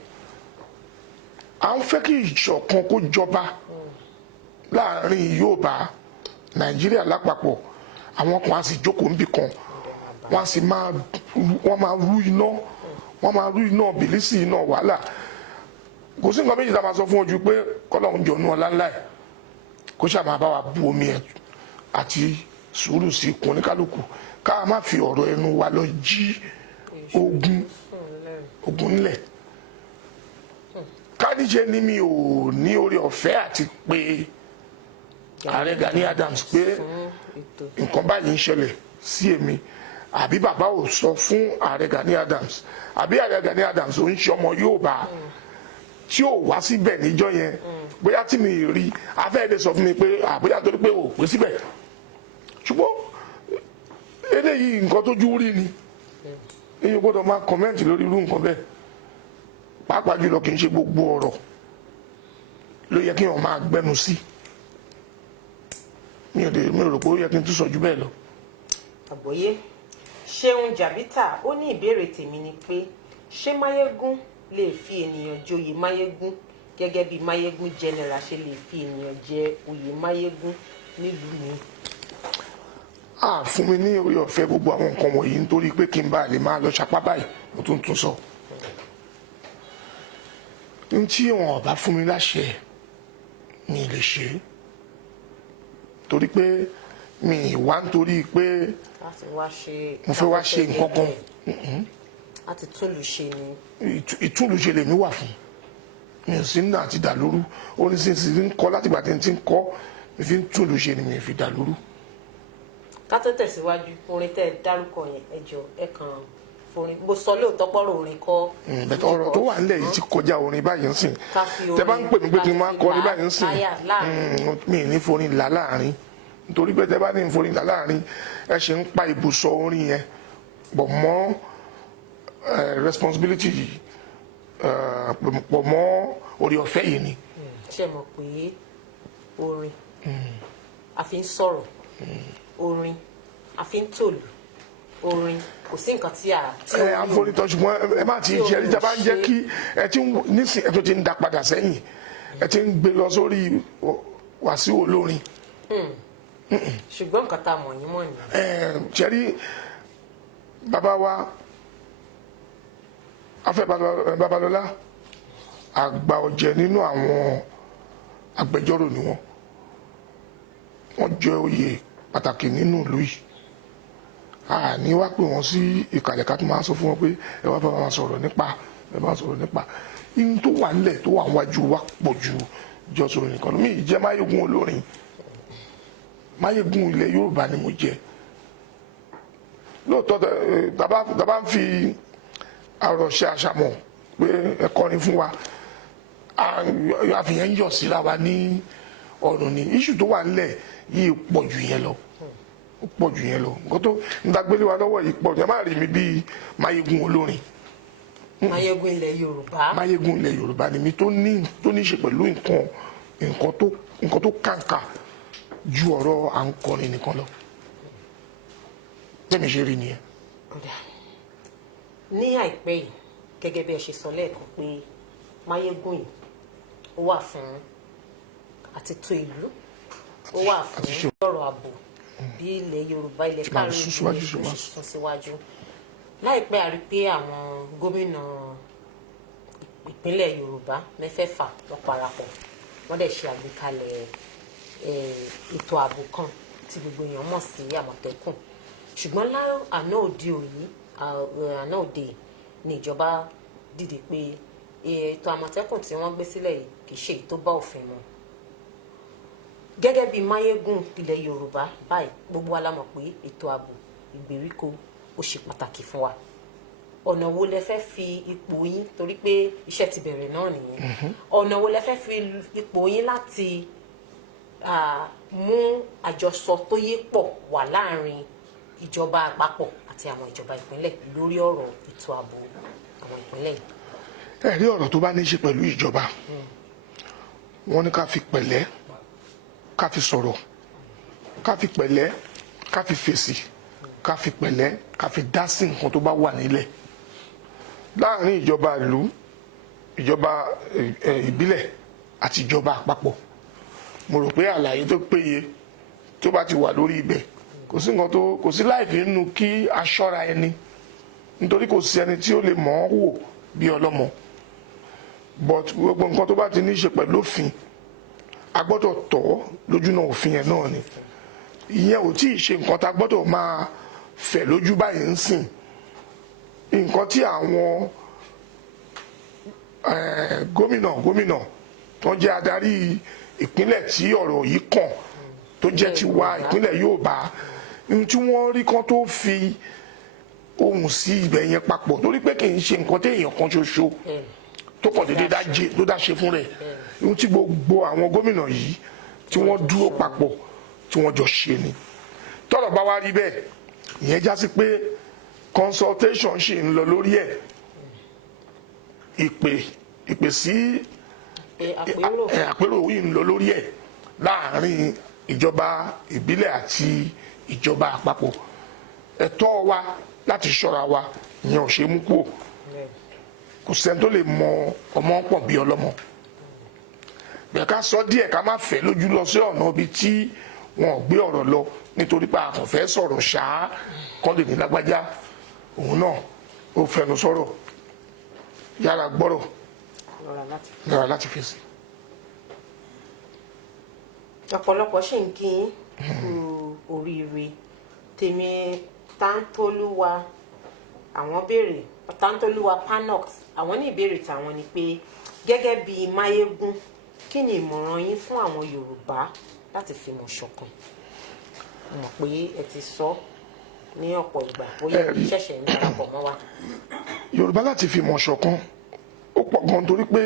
À ń fẹ́ kí ìṣọ̀kan kó jọba láàrin Yorùbá, Nàìjíríà lápapọ̀. Àwọn kan á sì jókòó níbì kan, wọ́n máa rú iná bìlísì, iná wàhálà. Kò sí nǹkan méjì tá a máa sọ fún ojú pé kọ́lọ́hún jọ̀nú ọlá ńlá ẹ̀ kó ṣáà máa bá wa bu omi ẹ̀ àti sùúrù sí ikùn oníkálukú, ká má fi ọ̀rọ̀ ẹnu wa lọ jí ogun ńlẹ̀. Káníṣe ni mi ò ní orí ọ̀fẹ́ àti pé ààrẹ Gani Adams pé nǹkan báyìí ń ṣẹlẹ̀ sí èmi, àbí bàbá ò sọ fún ààrẹ Gani Adams, àbí ààrẹ Gani Adams ò ń ṣe ọmọ Yorùbá tí ò wá síbẹ̀ níjọ́ yẹn, bóyá tí mi rí afẹ́ẹ̀dẹ̀ sọ fún mi pé àbóyá torí pé ò pé síbẹ̀. Ṣùgbọ́n eléyìí nǹkan tójú rí ni, èyí gbọ́dọ̀ máa kọ́mẹ́ǹtì lórí irú nǹkan bẹ́ẹ̀. Pàápàá jùlọ kì í ṣe gbogbo ọ̀rọ̀ ló yẹ kí wọ́n máa gbẹ́nu sí. Mi ò rò pé ó yẹ kí n tún sọ jù bẹ́ẹ̀ lọ. Àgbọ́yé. Ṣeun Jàbítà, ó ní ìbéèrè tèmi ni pé ṣé Máyégún lè fi ènìyàn joyè Máyégún gẹ́gẹ́ bí Máyégún general ṣe lè fi ènìyàn jẹ oyè Máyégún nílùú mi? Fún mi ní orí ọ̀fẹ́ gbogbo àwọn nǹkan wọ̀nyí nítorí pé kí n bá lè máa lọ sapá báyìí, mo tún sọ. Ní tí wọn ò bá fún mi láṣẹ, mi lè ṣe é. Torí pé mi wá nítorí pé mo fẹ́ wá ṣe nǹkan kan. Àti túlù ṣe ni. Ìtúlùṣe lèmi wà fún. Mi ò sí ní àti dàlúrú. Ó ní sísè ń kọ́ látìgbà tí n ti ń kọ́, mi fi ń túlùṣe ni mi fi dàlúrú. Ká tó tẹ̀síwájú, orin tẹ́ ẹ dárúkọ yẹn, ẹ jọ ẹ kàn forin. Mo sọ lóòótọ́ pọ́rọ̀ orin kọ́. Bẹ̀tẹ̀ ọ̀rọ̀ tó wà nílẹ̀ yìí ti kọjá orin báyìí ń sìn. Tẹ bá ń pè mí pé kí n máa kọrin báyìí ń sìn, mi ì ní forin là láàrin. Nítorí pé tẹ bá ní forin là láàrin, ẹ ṣe ń pa ibùsọ̀ orin yẹn bọ̀ mọ́ responsibility yìí, pọ̀ mọ́ orí ọ̀fẹ́ yìí ni. Ṣé mọ̀ pé orin a fi ń sọ̀rọ̀, orin a fi ń tòlù, orin kò sí nǹkan tí a tí ó ń forí tọ́, ṣùgbọ́n ẹ má ti ṣe ẹni tí a bá ń jẹ́ kí ẹ ti nísìn ẹ tó ti ń da padà sẹ́yìn, ẹ ti ń gbé lọ sórí Wàsíù olórin. Ṣùgbọ́n nǹkan tá a mọ̀ yín mọ̀ ni. Ṣẹ́rí bàbá wa Afẹ́ Babalọ́lá, àgbà ọ̀jẹ̀ nínú àwọn agbẹjọ́rò ni wọ́n jẹ́ oyè pàtàkì nínú ìlú yìí. Ní wá pé wọ́n sí ìkàlẹ̀ ká tó máa sọ fún wọn pé ẹ wá bá wa sọ̀rọ̀ nípa ihun tó wà nílẹ̀ tó wà níwájú wa pọ̀ ju ìjọsọ̀rọ̀ nìkan lọ. Mi jẹ́ Máyégún olórin, máyégún ilẹ̀ Yorùbá ni mo jẹ́ lóòótọ́ tàbá ń fi àròṣe àṣàmọ̀ pé ẹ̀kọ́ ni fún wa àfihàn yọ̀ síra wa ní ọ̀run ni iṣu tó wà nílẹ̀ yìí pọ̀ jù yẹn lọ ó pọ̀ jù yẹn lọ nǹkan tó ń dagbélé wa lọ́wọ́ yìí pọ̀ jù ẹ má rí mi bíi máyégún olórin. máyégún ilẹ̀ Yorùbá. máyégún ilẹ̀ Yorùbá ni mi tó ní ṣe pẹ̀lú nǹkan tó kàǹkà ju ọ̀rọ̀ à ń kọrin nìkan lọ tẹ́mi ṣe rí nìyẹn. ní àìpẹ́ yìí gẹ́gẹ́ bí ẹ ṣe sọ lẹ́ẹ̀kan pé máyégún yìí ó wà fún àtìtò ìlú ó wà fún ọ̀rọ̀ ààbò bí ilẹ̀ Yorùbá ilẹ̀ káàrin ìlú sún síwájú láìpẹ́ a rí pé àwọn gómìnà ìpínlẹ̀ Yorùbá mẹ́fẹ̀ẹ̀fà lọ parapọ̀ wọ́n dẹ̀ ṣe àgbékalẹ̀ ètò ààbò kan tí gbogbo èèyàn mọ̀ sí Àmọ̀tẹ́kùn ṣùgbọ́n àná òde ni ìjọba dìde pé ètò Àmọ̀tẹ́kùn tí wọ́n gbé sílẹ̀ yìí kì í ṣe èyí tó bá òfin mu gẹ́gẹ́ bí máyégún ilẹ̀ Yorùbá báyìí gbogbo wa la mọ̀ pé ètò ààbò ìgbèríko ó ṣe pàtàkì fún wa ọ̀nà wo lẹ fẹ́ fi ipò yín torí pé iṣẹ́ ti bẹ̀rẹ̀ náà nìyẹn ọ̀nà wo lẹ fẹ́ fi ipò yín láti mú àjọsọ tó yé pọ̀ wà láàrin ìjọba àpapọ̀ àti àwọn ìjọba ìpínlẹ̀ lórí ọ̀rọ̀ ètò ààbò àwọn ìpínlẹ̀ yìí. ẹ rí ọ̀rọ̀ tó bá ní í ṣe pẹ̀lú ìjọba wọ́n ní ká fi pẹ̀lẹ́ ká fi sọ̀rọ̀ ká fi pẹ̀lẹ́ ká fi fèsì ká fi pẹ̀lẹ́ ká fi dá sí nǹkan tó bá wà nílẹ̀ láàrin ìjọba ìlú ìjọba ìbílẹ̀ àti ìjọba àpapọ̀ mo rò pé àlàyé tó péye tó bá ti wà lórí ibẹ̀ kò sí láìfí nínú kí aṣọ́ra ẹni nítorí kò sí ẹni tí ó lè mọ̀ ọ́ wò bí ọlọ́mọ but gbogbo nǹkan tó bá ti ní í ṣe pẹ̀lú òfin a gbọ́dọ̀ tọ́ lójúnà òfin yẹn náà ni ìyẹn ò tí ì ṣe nǹkan tá a gbọ́dọ̀ máa fẹ̀ lójú báyìí ń sìn nǹkan tí àwọn gómìnà tó jẹ́ adarí ìpínlẹ̀ tí ọ̀rọ̀ yìí kàn tó jẹ́ tiwa ìpínlẹ̀ Yorùbá tí wọ́n rí kan tó fi ohùn sí ibẹ̀ yẹn papọ̀ torí pé kì í ṣe nǹkan téèyàn kan ṣoṣo tó kàn déédéé tó dá ṣe fún rẹ̀ ohun tí gbogbo àwọn gómìnà yìí tí wọ́n dúró papọ̀ tí wọ́n jọ ṣe ni tọ́rọ̀ bá wá rí bẹ́ẹ̀ ìyẹn já sí pé consultation ṣì ń lọ lórí ẹ̀ ìpè sí àpérò yìí ń lọ lórí ẹ̀ láàrin ìjọba ìbílẹ̀ àti ìjọba àpapọ̀ ẹ̀tọ́ wa láti ṣọ́ra wa ìyẹn ò ṣe mú kúrò kò sẹ́ni tó lè mọ ọmọ pọ̀ bí ọlọ́mọ bẹ́ẹ̀ ká sọ díẹ̀ ká má fẹ́ lójú lọ sí ọ̀nà ibi tí wọn ò gbé ọ̀rọ̀ lọ nítorí pé àkàn fẹ́ sọ̀rọ̀ ṣáá kán lè ní lágbájá òun náà ó fẹnu sọ̀rọ̀ yára gbọ́rọ̀ lọ́ra láti fèsì. ọ̀pọ̀lọpọ̀ ṣì ń kí oríire tèmi tántólúwa àwọn béèrè tántólúwa panox àwọn ní ìbéèrè tàwọn ni pé gẹ́gẹ́ bí máyégún kí ni ìmọ̀ràn yín fún àwọn Yorùbá láti fìmọ̀ ṣọ̀kan mo mọ̀ pé ẹ ti sọ ní ọ̀pọ̀ ìgbà bóyá ṣẹ̀ṣẹ̀ ń darapọ̀ mọ́ wa. Yorùbá láti fìmọ̀ ṣọ̀kan ó pọ̀ gan torí pé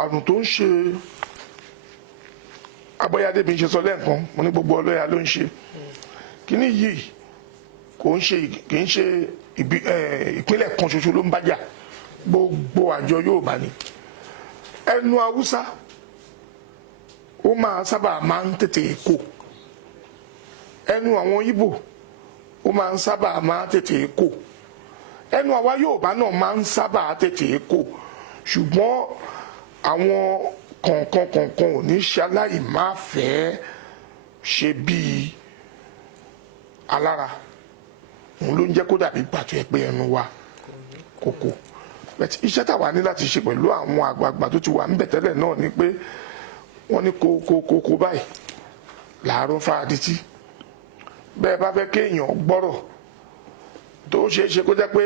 àrùn tó ń ṣe abọ́yádé bí n ṣe sọ lẹ́ẹ̀kan mo ní gbogbo ọlọ́yà ló ń ṣe kíní yìí kì í ṣe ìpínlẹ̀ kan ṣoṣo ló ń bájà gbogbo àjọ Yorùbá ni ẹnu Haúsá ó sábà máa ń tètè kó ẹnu àwọn Ìgbò ó sábà máa ń tètè kó ẹnu àwa Yorùbá náà máa ń sábà tètè kó ṣùgbọ́n àwọn kọ̀ọ̀kan ò ní ṣaláì má fẹ́ ṣe bíi alára òun ló ń jẹ́ kó dàbí pàtó ẹ̀ pé ẹnu wa kòkò iṣẹ́ tàwa ní láti ṣe pẹ̀lú àwọn àgbààgbà tó ti wà níbẹ̀ tẹ́lẹ̀ náà ni pé wọ́n ní kókó báyìí làárọ̀ fáadití bẹ́ẹ̀ bá fẹ́ kéèyàn gbọ́rọ̀ tó ṣeé ṣe kó jẹ́ pé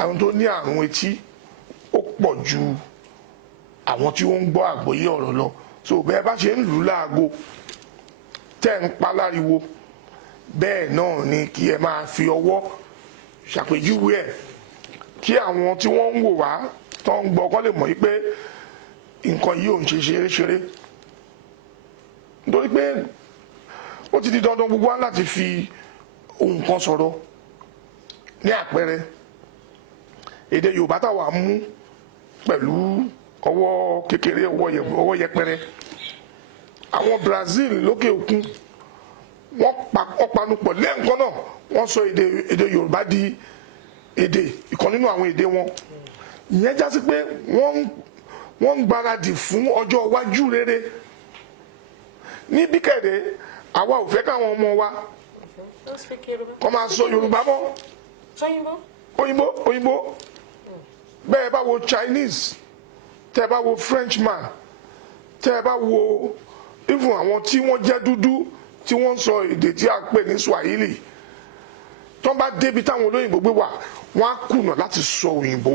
àwọn tó ní àrùn etí ó pọ̀ ju àwọn tí ó ń gbọ́ àgbọ́yé ọ̀rọ̀ lọ so bẹ́ẹ̀ bá ṣe ń lù ú láago tẹ́ ń pa láriwo bẹ́ẹ̀ náà ni kí ẹ máa fi ọwọ́ ṣàpèjúwe ẹ̀ kí àwọn tí wọ́n ń wò wá tó ń gbọ́ kọ́ lè mọ̀ pé nǹkan yìí ò ń ṣe ṣeré nítorí pé ó ti di dandan gbogbo wa láti fi ohun kan sọ̀rọ̀. Ní àpẹẹrẹ èdè Yorùbá táwa mú pẹ̀lú ọwọ́ kékeré ọwọ́ yẹpẹrẹ àwọn Brazil lókè òkun wọ́n panupọ̀ lẹ́ẹ̀kan náà wọ́n sọ èdè Yorùbá di èdè ìkan nínú àwọn èdè wọn ìyẹn já sí pé wọ́n ń gbáradì fún ọjọ́ iwájú rere ní bíkẹ̀dẹ̀ àwa ò fẹ́ káwọn ọmọ wa kọ́ máa sọ Yorùbá mọ́ òyìnbó bẹ́ẹ̀ bá wo Chinese tẹ́ bá wo Frenchman tẹ́ bá wo even àwọn tí wọ́n jẹ́ dúdú tí wọ́n ń sọ èdè tí a pè ní Swahili tó bá débi táwọn olóyìnbó gbé wà wọ́n á kùnà láti sọ òyìnbó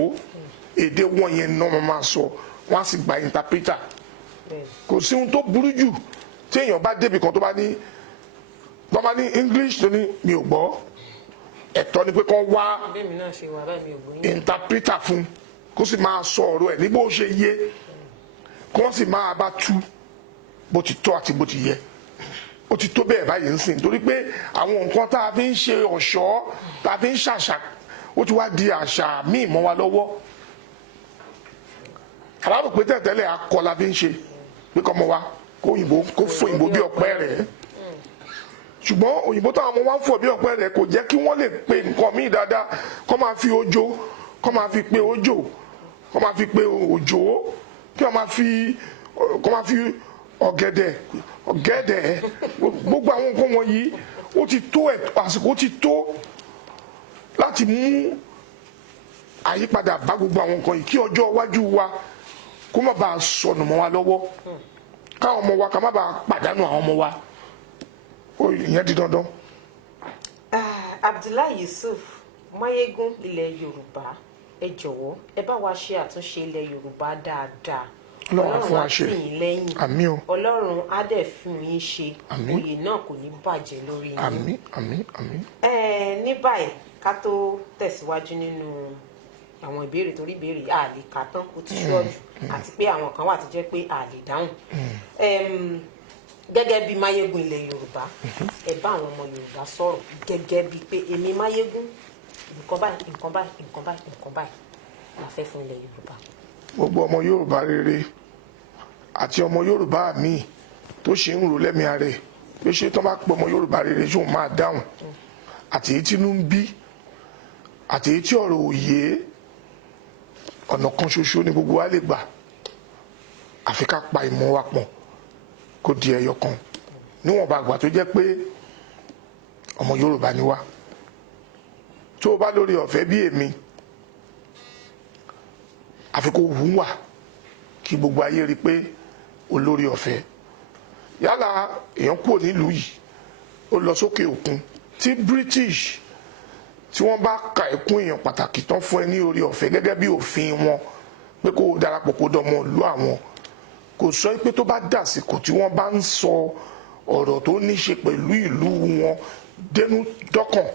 èdè wọn yẹn náà wọ́n máa sọ wọ́n á sì gba interpreter kò sí ohun tó burú jù tí èèyàn bá débi kan tó bá ní English tó ní mi ò gbọ́ ẹ̀tọ́ ni pé kán wá interpreter fún kó sì máa sọ ọ̀rọ̀ ẹ̀ ní bó ṣe yé kó wọ́n sì máa bá tú bó ti tọ́ àti bó ti yẹ ó ti tó bẹ́ẹ̀ báyìí ń sìn torí pé àwọn nǹkan tá a fi ń ṣe ọ̀ṣọ́ tá a fi ń ṣàṣà ó ti wá di àṣà míì mọ́ wa lọ́wọ́ aláàbò pé tẹ̀tẹ̀lẹ̀ akọ la fi ń ṣe pé kọ́mọ wa kó fún òyìnbó bí ọ̀pẹ rẹ̀ ṣùgbọ́n òyìnbó táwọn ọmọ wa ń fọ̀ bí ọ̀pẹ rẹ̀ kò jẹ́ kí wọ́n lè pe nǹkan míì dáadáa kọ́ máa fi ojó kọ́ máa fi pe ojó kọ́ máa fi pe òjò kí wọ́n máa fi ọ̀gẹ̀dẹ̀ gbogbo àwọn nǹkan wọ̀nyí ó ti tó àsìkò ó ti tó láti mú àyípadà bá gbogbo àwọn nǹkan yìí kí ọjọ́ iwájú wa kó má bàa sọnù mọ́ wa lọ́wọ́ káwọn ọmọ wa ká má bàa pàdánù àwọn ọmọ wa ìyẹn di dandan. Abdullahi Yusuf Mayegun ilẹ̀ Yorùbá ẹ jọ̀wọ́ ẹ bá wa ṣe àtúnṣe ilẹ̀ Yorùbá dáadáa Ọlọ́run á tì yín lẹ́yìn àmín o Ọlọ́run á dẹ̀ fún yín ṣe oyè náà kò ní bàjẹ́ lórí yín àmín àmín àmín. ní báyìí ká tó tẹ̀síwájú nínú àwọn ìbéèrè torí ìbéèrè a lè kà tán kó ti ṣọ́ọ̀jù àti pé àwọn kan wà tó jẹ́ pé a lè dáhùn gẹ́gẹ́ bí Máyégún ilẹ̀ Yorùbá ẹ bá àwọn ọmọ Yorùbá sọ̀rọ̀ gẹ́gẹ́ bíi pé èmi Máyégún nǹkan báyìí nǹkan báyìí nǹkan báyìí nǹkan báyìí la fẹ́ fún ilẹ̀ Yorùbá. gbogbo ọmọ Yorùbá rere àti ọmọ Yorùbá míì tó ṣe ń rò lẹ́mìí rẹ̀ pé ṣé tó bá pọ̀ ọmọ Yorùbá rere ṣó máa dáhùn àti èyí tí inú ń bí àti èyí tí ọ̀rọ̀ òye ọ̀nà kan ṣoṣo ni gbogbo wa lè gbà àfi ká pa ìmọ̀ wa pọ̀ kó di ẹyọ kan níwọ̀nba àgbà tó jẹ́ pé ọmọ Yorùbá ni wá tó o bá lórí ọ̀fẹ́ bí èmi àfi kó wù wá kí gbogbo ayé rí pé olórí ọ̀fẹ́ yálà èèyàn kúrò nílùú yìí ó lọ sókè òkun tí British tí wọ́n bá ka ẹ̀kún èèyàn pàtàkì tán fún ẹ ní orí ọ̀fẹ́ gẹ́gẹ́ bí òfin wọn pé kó o darapọ̀ kó dọmọ ìlú àwọn kò sọ pé tó bá dàsìkò tí wọ́n bá ń sọ ọ̀rọ̀ tó ní ṣe pẹ̀lú ìlú wọn dénú dọ́kàn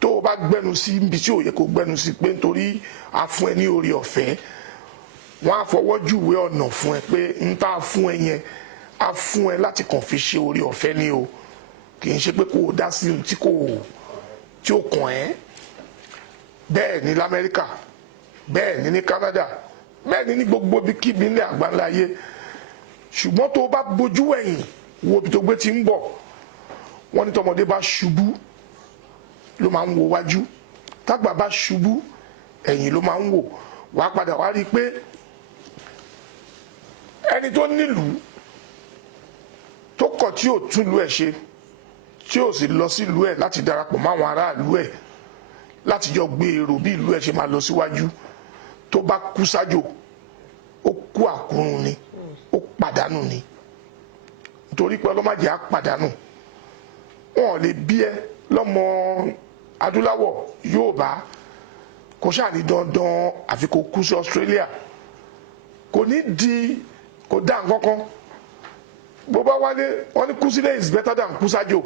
tó o bá gbẹnu sí ibi tí ò yẹ kó gbẹnu sí pé nítorí a fún ẹ ní orí ọ̀fẹ́ wọ́n á fọwọ́ júwe ọ̀nà fún ẹ pé ń tá a fún ẹ yẹn a fún ẹ láti kàn fi ṣe orí ọ̀fẹ́ ní o kì í ṣe pé kó o dá sí ohun tí ó kàn ẹ́ bẹ́ẹ̀ ní l'Amẹ́ríkà bẹ́ẹ̀ ní Canada bẹ́ẹ̀ ni ní gbogbo ibikíbi nílẹ̀ àgbáńlá ayé ṣùgbọ́n tó bá bójú ẹ̀yìn wo ibi tó gbé ti ń bọ̀ wọ́n ní tọmọdé bá ṣubú ló máa ń wo wájú tágbà bá ṣubú ẹ̀yìn ló máa ń wò wàá padà wá rí i pé ẹni tó nílùú tó kọ̀ tí ò túlùú ẹ̀ ṣe tí ò sì lọ sílùú ẹ̀ láti darapọ̀ máwọn aráàlú ẹ̀ láti jọ gbé èrò bí ìlú ẹ̀ ṣe máa lọ síwájú tó bá kú sájò ó kú àkúrun ni ó pàdánù ni nítorí pé ọlọ́màjẹ́ á pàdánù wọn lè bí ẹ lọ́mọ adúláwọ̀ Yorùbá kò ṣáà ní dandan àfi kó kú sí Australia kò ní di kò dá nǹkan kan bó bá wálé wọ́n ní kú sílẹ̀ is better than kú sájò.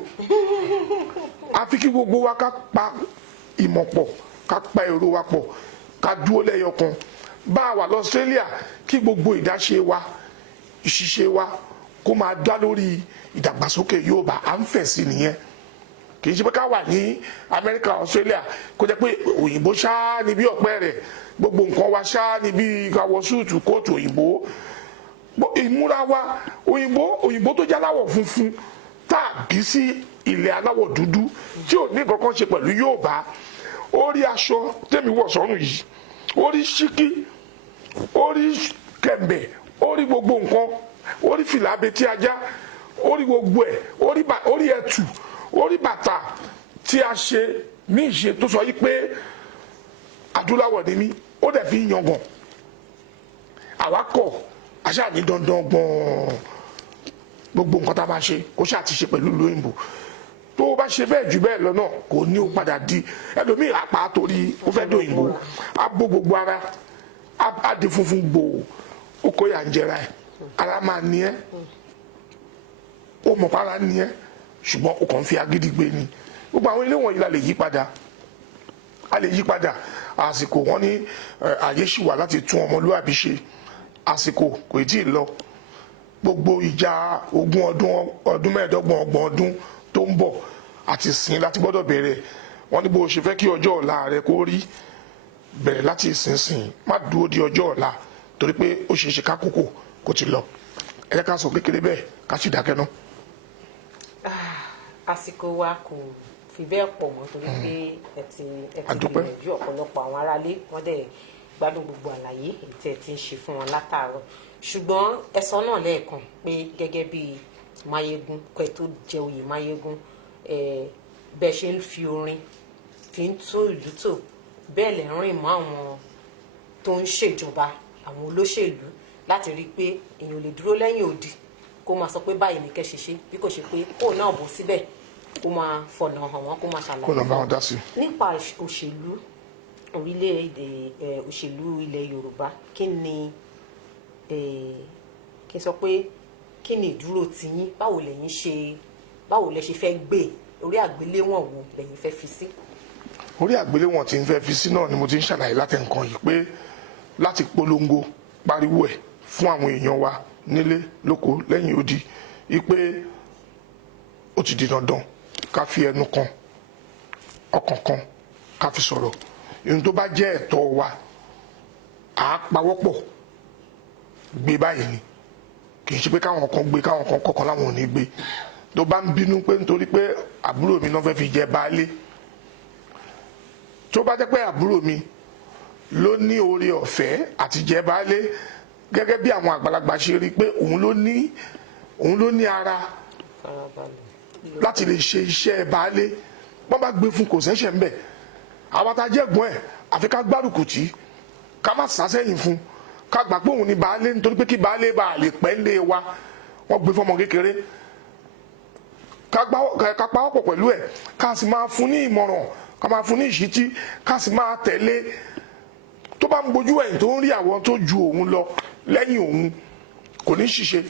àfi kí gbogbo wa ká pa ìmọ̀ pọ̀ ká pa èrò wa pọ̀ ká dúró lẹ́yọ kan. bá a wà lọ Australia kí gbogbo ìdáṣe wa ìṣiṣẹ́ wa kó máa dá lórí ìdàgbàsókè Yorùbá à ń fẹ̀ sí nìyẹn. kì í ṣe pé ká wà ní Amẹ́ríkà Australia kó jẹ́ pé òyìnbó ṣáá ni bí ọ̀pẹ rẹ̀ gbogbo nǹkan wa ṣáá ni bí ká wọ súùtù kóòtù òyìnbó. ìmúra wa òyìnbó tó jẹ́ aláwọ̀ funfun tá a bí sí ilẹ̀ aláwọ̀ dúdú tí ò ní nǹkan kan ṣe pẹ̀lú Yorùbá. ó rí aṣọ tẹ́mi wọ̀ sọ́rùn yìí ó rí ṣíkí ó rí kẹ̀m̀bẹ̀ ó rí gbogbo nǹkan ó rí fìlà abetí ajá ó rí gbogbo ẹ̀ ó rí ẹ̀tù ó rí bàtà tí a ṣe ní ìṣe tó sọ yí pé adúláwọ̀ ni mí ó dẹ̀ fi ń yangàn. àwa kọ̀ àṣà ní dandan gbọ̀n gbogbo nǹkan tá a máa ṣe kó ṣáà ti ṣe pẹ̀lú ìlú òyìnbó. tó o bá ṣe bẹ́ẹ̀ jù bẹ́ẹ̀ lọ náà kò ní o padà di ẹlòmíì àpá torí ó fẹ́ dòyìnbó á bó gbogbo ara á di funfun gbòò ó kó yà ń jẹra ẹ̀ ara máa ní ẹ́ ó mọ̀ pa ara ní ẹ́ ṣùgbọ́n ó kàn ń fi agídí gbé ni. gbogbo àwọn ilé wọ̀nyí la lè yí padà àsìkò wọn ní àyè ṣì wà láti tún ọmọlúwàbí ṣe àsìkò kò tí ì lọ. gbogbo ìjà 20 ọdún 25 ọgbọ̀n ọdún tó ń bọ̀ àti sìn láti gbọ́dọ̀ bẹ̀rẹ̀. wọ́n ní bó ṣe fẹ́ kí ọjọ́ ọ̀la rẹ kó rí bẹ̀rẹ̀ láti ìsinsìn má dúró di ọjọ́ ọ̀la torí pé ó ṣeé ṣe kákòókò kó ti lọ. ẹ jẹ́ ká sọ kékeré bẹ́ẹ̀ ká sì dákẹ́ náà. àsìkò wa kò fi bẹ́ẹ̀ pọ̀ mọ́ torí pé ẹ ti gbìyànjú ọ̀pọ̀lọpọ̀ àwọn aráalé wọ́n dẹ̀ gbádùn gbogbo àlàyé èyí tí ẹ ti ń ṣe fún wọn látàárọ̀. ṣùgbọ́n ẹ sọ náà lẹ́ẹ̀kan pé gẹ́gẹ́ bí Máyégún kọ́ ẹ tó jẹ oyè Máyégún bẹ́ẹ̀ ṣe ń fi orin fi ń tún ìlú tò bẹ́ẹ̀ lẹ̀ ń rìn mọ́ àwọn tó ń ṣèjọba àwọn olóṣèlú láti rí i pé èèyàn lè dúró lẹ́yìn odi kó máa sọ pé báyìí ní kẹ́ ṣe ṣe bí kò ṣe pé kó náà bọ́ síbẹ̀ kó máa fọ̀nà hàn wọ́n kó máa ṣàlàyé. kó lọ bá wọn dá sí. nípa òṣèlú orílẹ̀-èdè òṣèlú ilẹ̀ Yorùbá kí ni kí n sọ pé kí ni ìdúró tiyín báwo lẹ ṣe fẹ́ gbé orí àgbéléwọ̀n wo lẹ́yìn fẹ́ fi sí. orí àgbéléwọ̀n tí n fẹ́ fi sí náà ni mo ti ń ṣàlàyé láti nǹkan yìí pé láti polongo pariwo ẹ̀ fún àwọn èèyàn wa nílé lóko lẹ́yìn odi wípé ó ti di dandan ká fi ẹnu kan ọkàn kan ká fi sọ̀rọ̀ ohun tó bá jẹ́ ẹ̀tọ́ wa à á pawọ́pọ̀ gbé báyìí ni kì í ṣe pé káwọn kan gbé káwọn kan kọ̀ọ̀kan láwọn ò ní gbé. tó bá ń bínú pé nítorí pé àbúrò mi náà fẹ́ fi jẹ baálé tó bá jẹ́ pé àbúrò mi ló ní oore ọ̀fẹ́ àti jẹ baálé gẹ́gẹ́ bí àwọn àgbàlagbà ṣe rí i pé òun ló ní ara láti lè ṣe iṣẹ́ baálé wọ́n bá gbé fún kò sẹ́sẹ̀ ńbẹ̀ àwọn atajẹ́gbọ́n ẹ̀ àfi ká gbárùkù tí ká má sásẹ́yìn fún ká gbà pé òun ni baálé nítorí pé kí baálé bá lè pẹ́ ńlé wa wọ́n gbé fọmọ kékeré ká pawọ́pọ̀ pẹ̀lú ẹ̀ ká sì máa fún ní ìmọ̀ràn ká máa fún ní ìṣítí ká sì máa tẹ̀lé tó bá ń bojú ẹ̀yìn tó ń rí àwọn tó ju òun lọ lẹ́yìn òun kò ní ṣiṣẹ́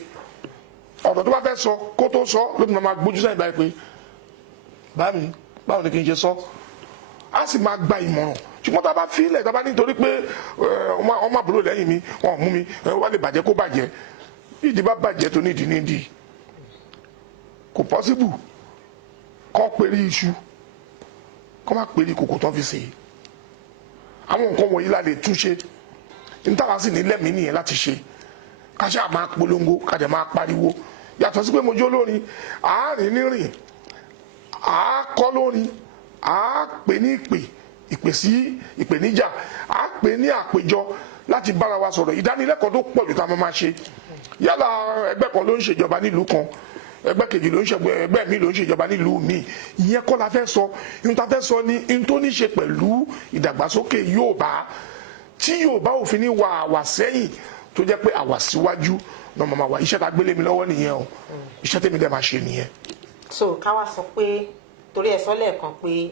ọ̀rọ̀ tó bá fẹ́ sọ kó tó sọ ló ti máa gbójú sẹ́yìn báyìí pé bámi báwo ni kí n ṣe sọ á sì máa gba ìmọ̀ràn ṣùgbọ́n tá a bá fílẹ̀ tá a bá nítorí pé ọmọ àbúrò lẹ́yìn mi wọn ò mú mi wá lè bàjẹ́ kó bàjẹ́ ìdí bá bàjẹ́ tó nídìí nídìí kò pọ́síbù kọ́ péré iṣu kọ́ má péré kòkò tán fi sè é àwọn nǹkan wọ̀nyí la lè túnṣe níta sì ní lẹ́mìí nìyẹn láti ṣe ká ṣáà máa polongo ká dẹ̀ máa pariwo yàtọ̀ sí pé mo jó lórin àárín nírìn àákọ́ lórin àápè ní ìpè sí ìpèníjà àápè ní àpèjọ láti bára wa sọ̀rọ̀ ìdánilẹ́kọ̀ọ́ tó pọ̀ jù tá a máa ṣe yálà ẹgbẹ́ kan ló ń ṣèjọba nílùú kan ẹgbẹ́ kejì ló ń ṣèjọba ẹgbẹ́ mi ló ń ṣèjọba nílùú mi ìyẹn kọ́ la fẹ́ sọ ihun tá a fẹ́ sọ ni ihun tó ní ṣe pẹ̀lú ìdàgbàsókè Yorùbá tí Yorùbá ò fi ní wà àwà sẹ́yìn tó jẹ́ pé àwà síwájú náà màmá wa iṣẹ́ tá a gbélé mi lọ́wọ́ nìyẹn o iṣẹ́ tèmi dẹ̀ máa ṣe nìyẹn. so káwa sọ pé torí ẹ sọ lẹ́ẹ̀kan pé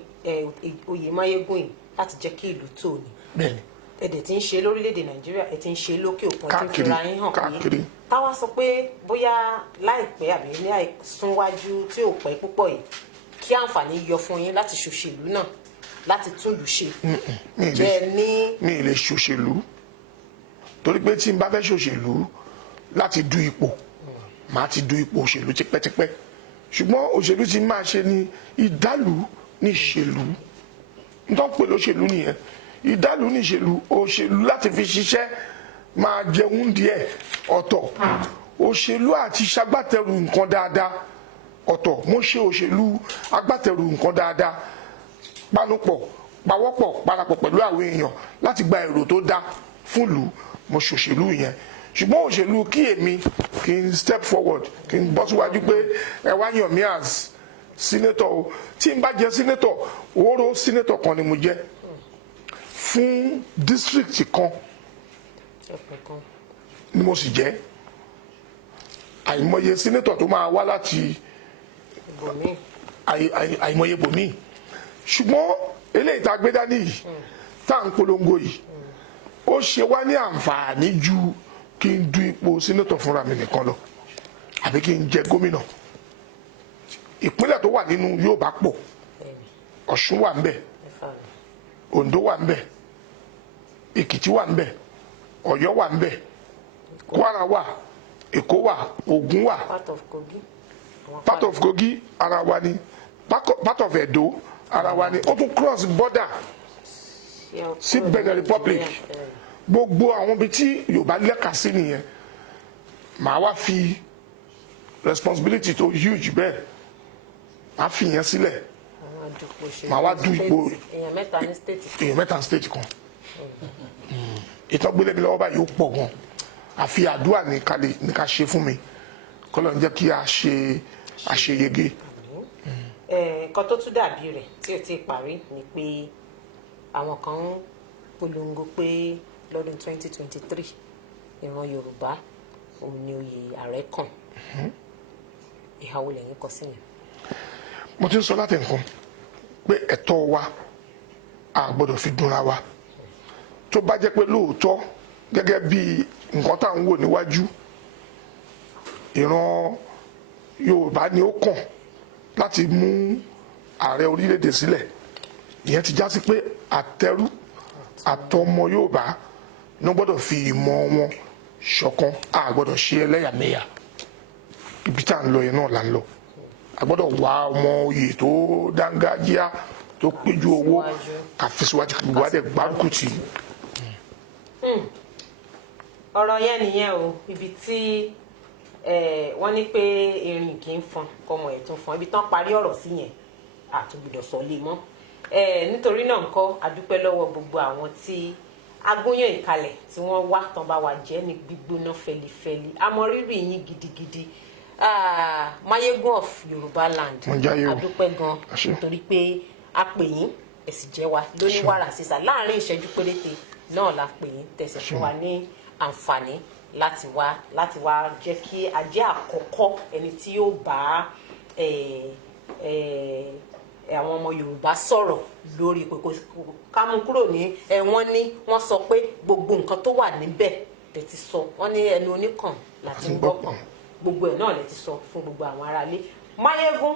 oyè Máyégún yìí láti jẹ́ kí ìlú tò ní. bẹ́ẹ̀ni. ẹ̀dẹ̀ tí ń ṣe lórílẹ̀‐èdè Nàìjíríà ẹ̀ tí ń ṣe lókè òkun tí ń káàkiri fira yín hàn pé káàkiri táwa sọ pé bóyá láìpẹ́ àbí ní àìsúnwájú tí ò pẹ́ púpọ̀ yìí kí àǹfààní yọ fún yín láti ṣòṣèlú náà láti tún lù ṣe. bẹ́ẹ̀ ni mi ì lè ṣòṣèlú torí pé tí n bá fẹ́ ṣòṣèlú láti du ipò màá ti du ipò òṣèlú tipẹ́tipẹ́ ṣùgbọ́n òṣèlú ti máa ṣe ni ìdálù ní ìṣèlú nítorí pé lóṣèlú nìyẹn ìdálù ní ìṣèlú òṣèlú láti fi ṣiṣẹ́ máa jẹun díẹ̀ ọ̀tọ̀ òṣèlú àti ṣagbátẹrù nǹkan dáadáa ọ̀tọ̀ mo ṣe òṣèlú agbátẹrù nǹkan dáadáa panupọ̀ pawọ́pọ̀ parapọ̀ pẹ̀lú àwọn èèyàn láti gba èrò tó dá fúnlùú mo ṣòṣèlú yẹn ṣùgbọ́n òṣèlú kí èmi kí n step forward kí n bọ́ síwájú pé ẹ wá yàn mí as senator o tí n bá jẹ senator òórò senator kan ni mo jẹ fún district kan ni mo sì jẹ àìmọye senator tó máa wá láti àìmọye bòmíì ṣùgbọ́n eléyìí tá a gbé dání yìí tá à ń polongo yìí ó ṣe wá ní àǹfààní ju kí n du ipò senator fúnra mi nìkan lọ àbí kí n jẹ gómìnà ìpínlẹ̀ tó wà nínú Yorùbá pọ̀ Ọ̀ṣun wà ń bẹ̀ Oǹdó wà ń bẹ̀ Èkìtì wà ń bẹ̀ Ọ̀yọ́ wà ń bẹ̀ Kwara wà Èkó wà Ògùn wà part of Kogi ara wa ni part of Edo ara wa ni ó tún cross border sí Benin Republic gbogbo àwọn ibi tí Yorùbá lẹ́ka sí nìyẹn màá wá fi responsibility tó huge bẹ́ẹ̀ màá fi yẹn sílẹ̀ màá wá du ipò èèyàn mẹ́ta ní state kan ìtọ́gbélé mi lọ́wọ́ báyìí ó pọ̀ gan àfi àdúrà ní ká ṣe fún mi kọ́lọ́ ń jẹ́ kí a ṣe àṣeyege. nǹkan tó tún dàbí rẹ̀ tí ò ti parí ni pé àwọn kan ń polongo pé lọ́dún 2023 ìran Yorùbá òun ni oyè ààrẹ kàn ìhàwó lẹ́yìn kọ sí yẹn. mo ti ń sọ láti nǹkan pé ẹ̀tọ́ wa a gbọ́dọ̀ fi dúnra wa tó bá jẹ́ pé lóòótọ́ gẹ́gẹ́ bí nǹkan tá à ń wò níwájú ìran Yorùbá ni ó kàn láti mú ààrẹ orílẹ̀-èdè sílẹ̀ ìyẹn ti já sí pé àtẹrú àtọmọ Yorùbá ní wọ́n gbọ́dọ̀ fi ìmọ̀ wọn ṣọ̀kan a gbọ́dọ̀ ṣe ẹlẹ́yàmẹ̀yà ibi tá à ń lọ yẹn náà là ń lọ a gbọ́dọ̀ wá ọmọ oyè tó dángájíá tó péjú owó àfẹsíwájú gbogbo adé gbárùkù tì. ọ̀rọ̀ yẹn nìyẹn o ibi tí wọ́n ní pé erin kì í fọn kọmọ ẹ̀ tún fọn ibi tán parí ọ̀rọ̀ sí yẹn àtúgbìdọ̀ sọ lé mọ́ nítorí náà ńkọ́ adúpẹ́ lọ́wọ́ gbogbo àwọn tí agúnyàn ìkalẹ̀ tí wọ́n wá tán bá wa jẹ́ ní gbígbóná fẹlifẹli àmọrírì yín gidigidi Mayegun of Yorùbá land adúpẹ́ gan nítorí pé a pè yín ẹ sì jẹ́ wa lóní wàrà sísà láàrin ìṣẹ́jú péréte náà la pè yín tẹ̀sẹ̀ fún wa ní àǹfààní láti wá jẹ́ kí ajé àkọ́kọ́ ẹni tí yóò bá àwọn ọmọ Yorùbá sọ̀rọ̀ lórí pé ká mú kúrò ní wọ́n sọ pé gbogbo nǹkan tó wà níbẹ̀ lè ti sọ wọ́n ní ẹnu oníkàn láti ń gbọ́kàn gbogbo ẹ̀ náà lè ti sọ fún gbogbo àwọn aráalé Mayegun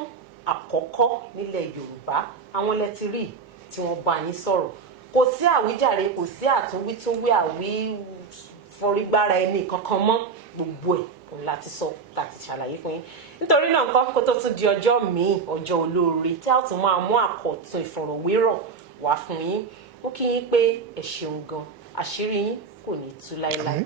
àkọ́kọ́ nílẹ̀ Yorùbá àwọn lẹ ti rí tí wọ́n bá yín sọ̀rọ̀ kò sí àwíjàre kò sí àtúnwítúnwí àwíforígbára ẹni kankan mọ́ gbogbo ẹ̀ òun láti sọ láti ṣàlàyé fún yín nítorí náà nǹkan kó tó tún di ọjọ́ míì ọjọ́ olóore tí a tún máa mú àkọ́tún ìfọ̀rọ̀wérọ̀ wá fún yín ó kí yín pé ẹ ṣeun gan àṣírí yín kò ní tú láéláé.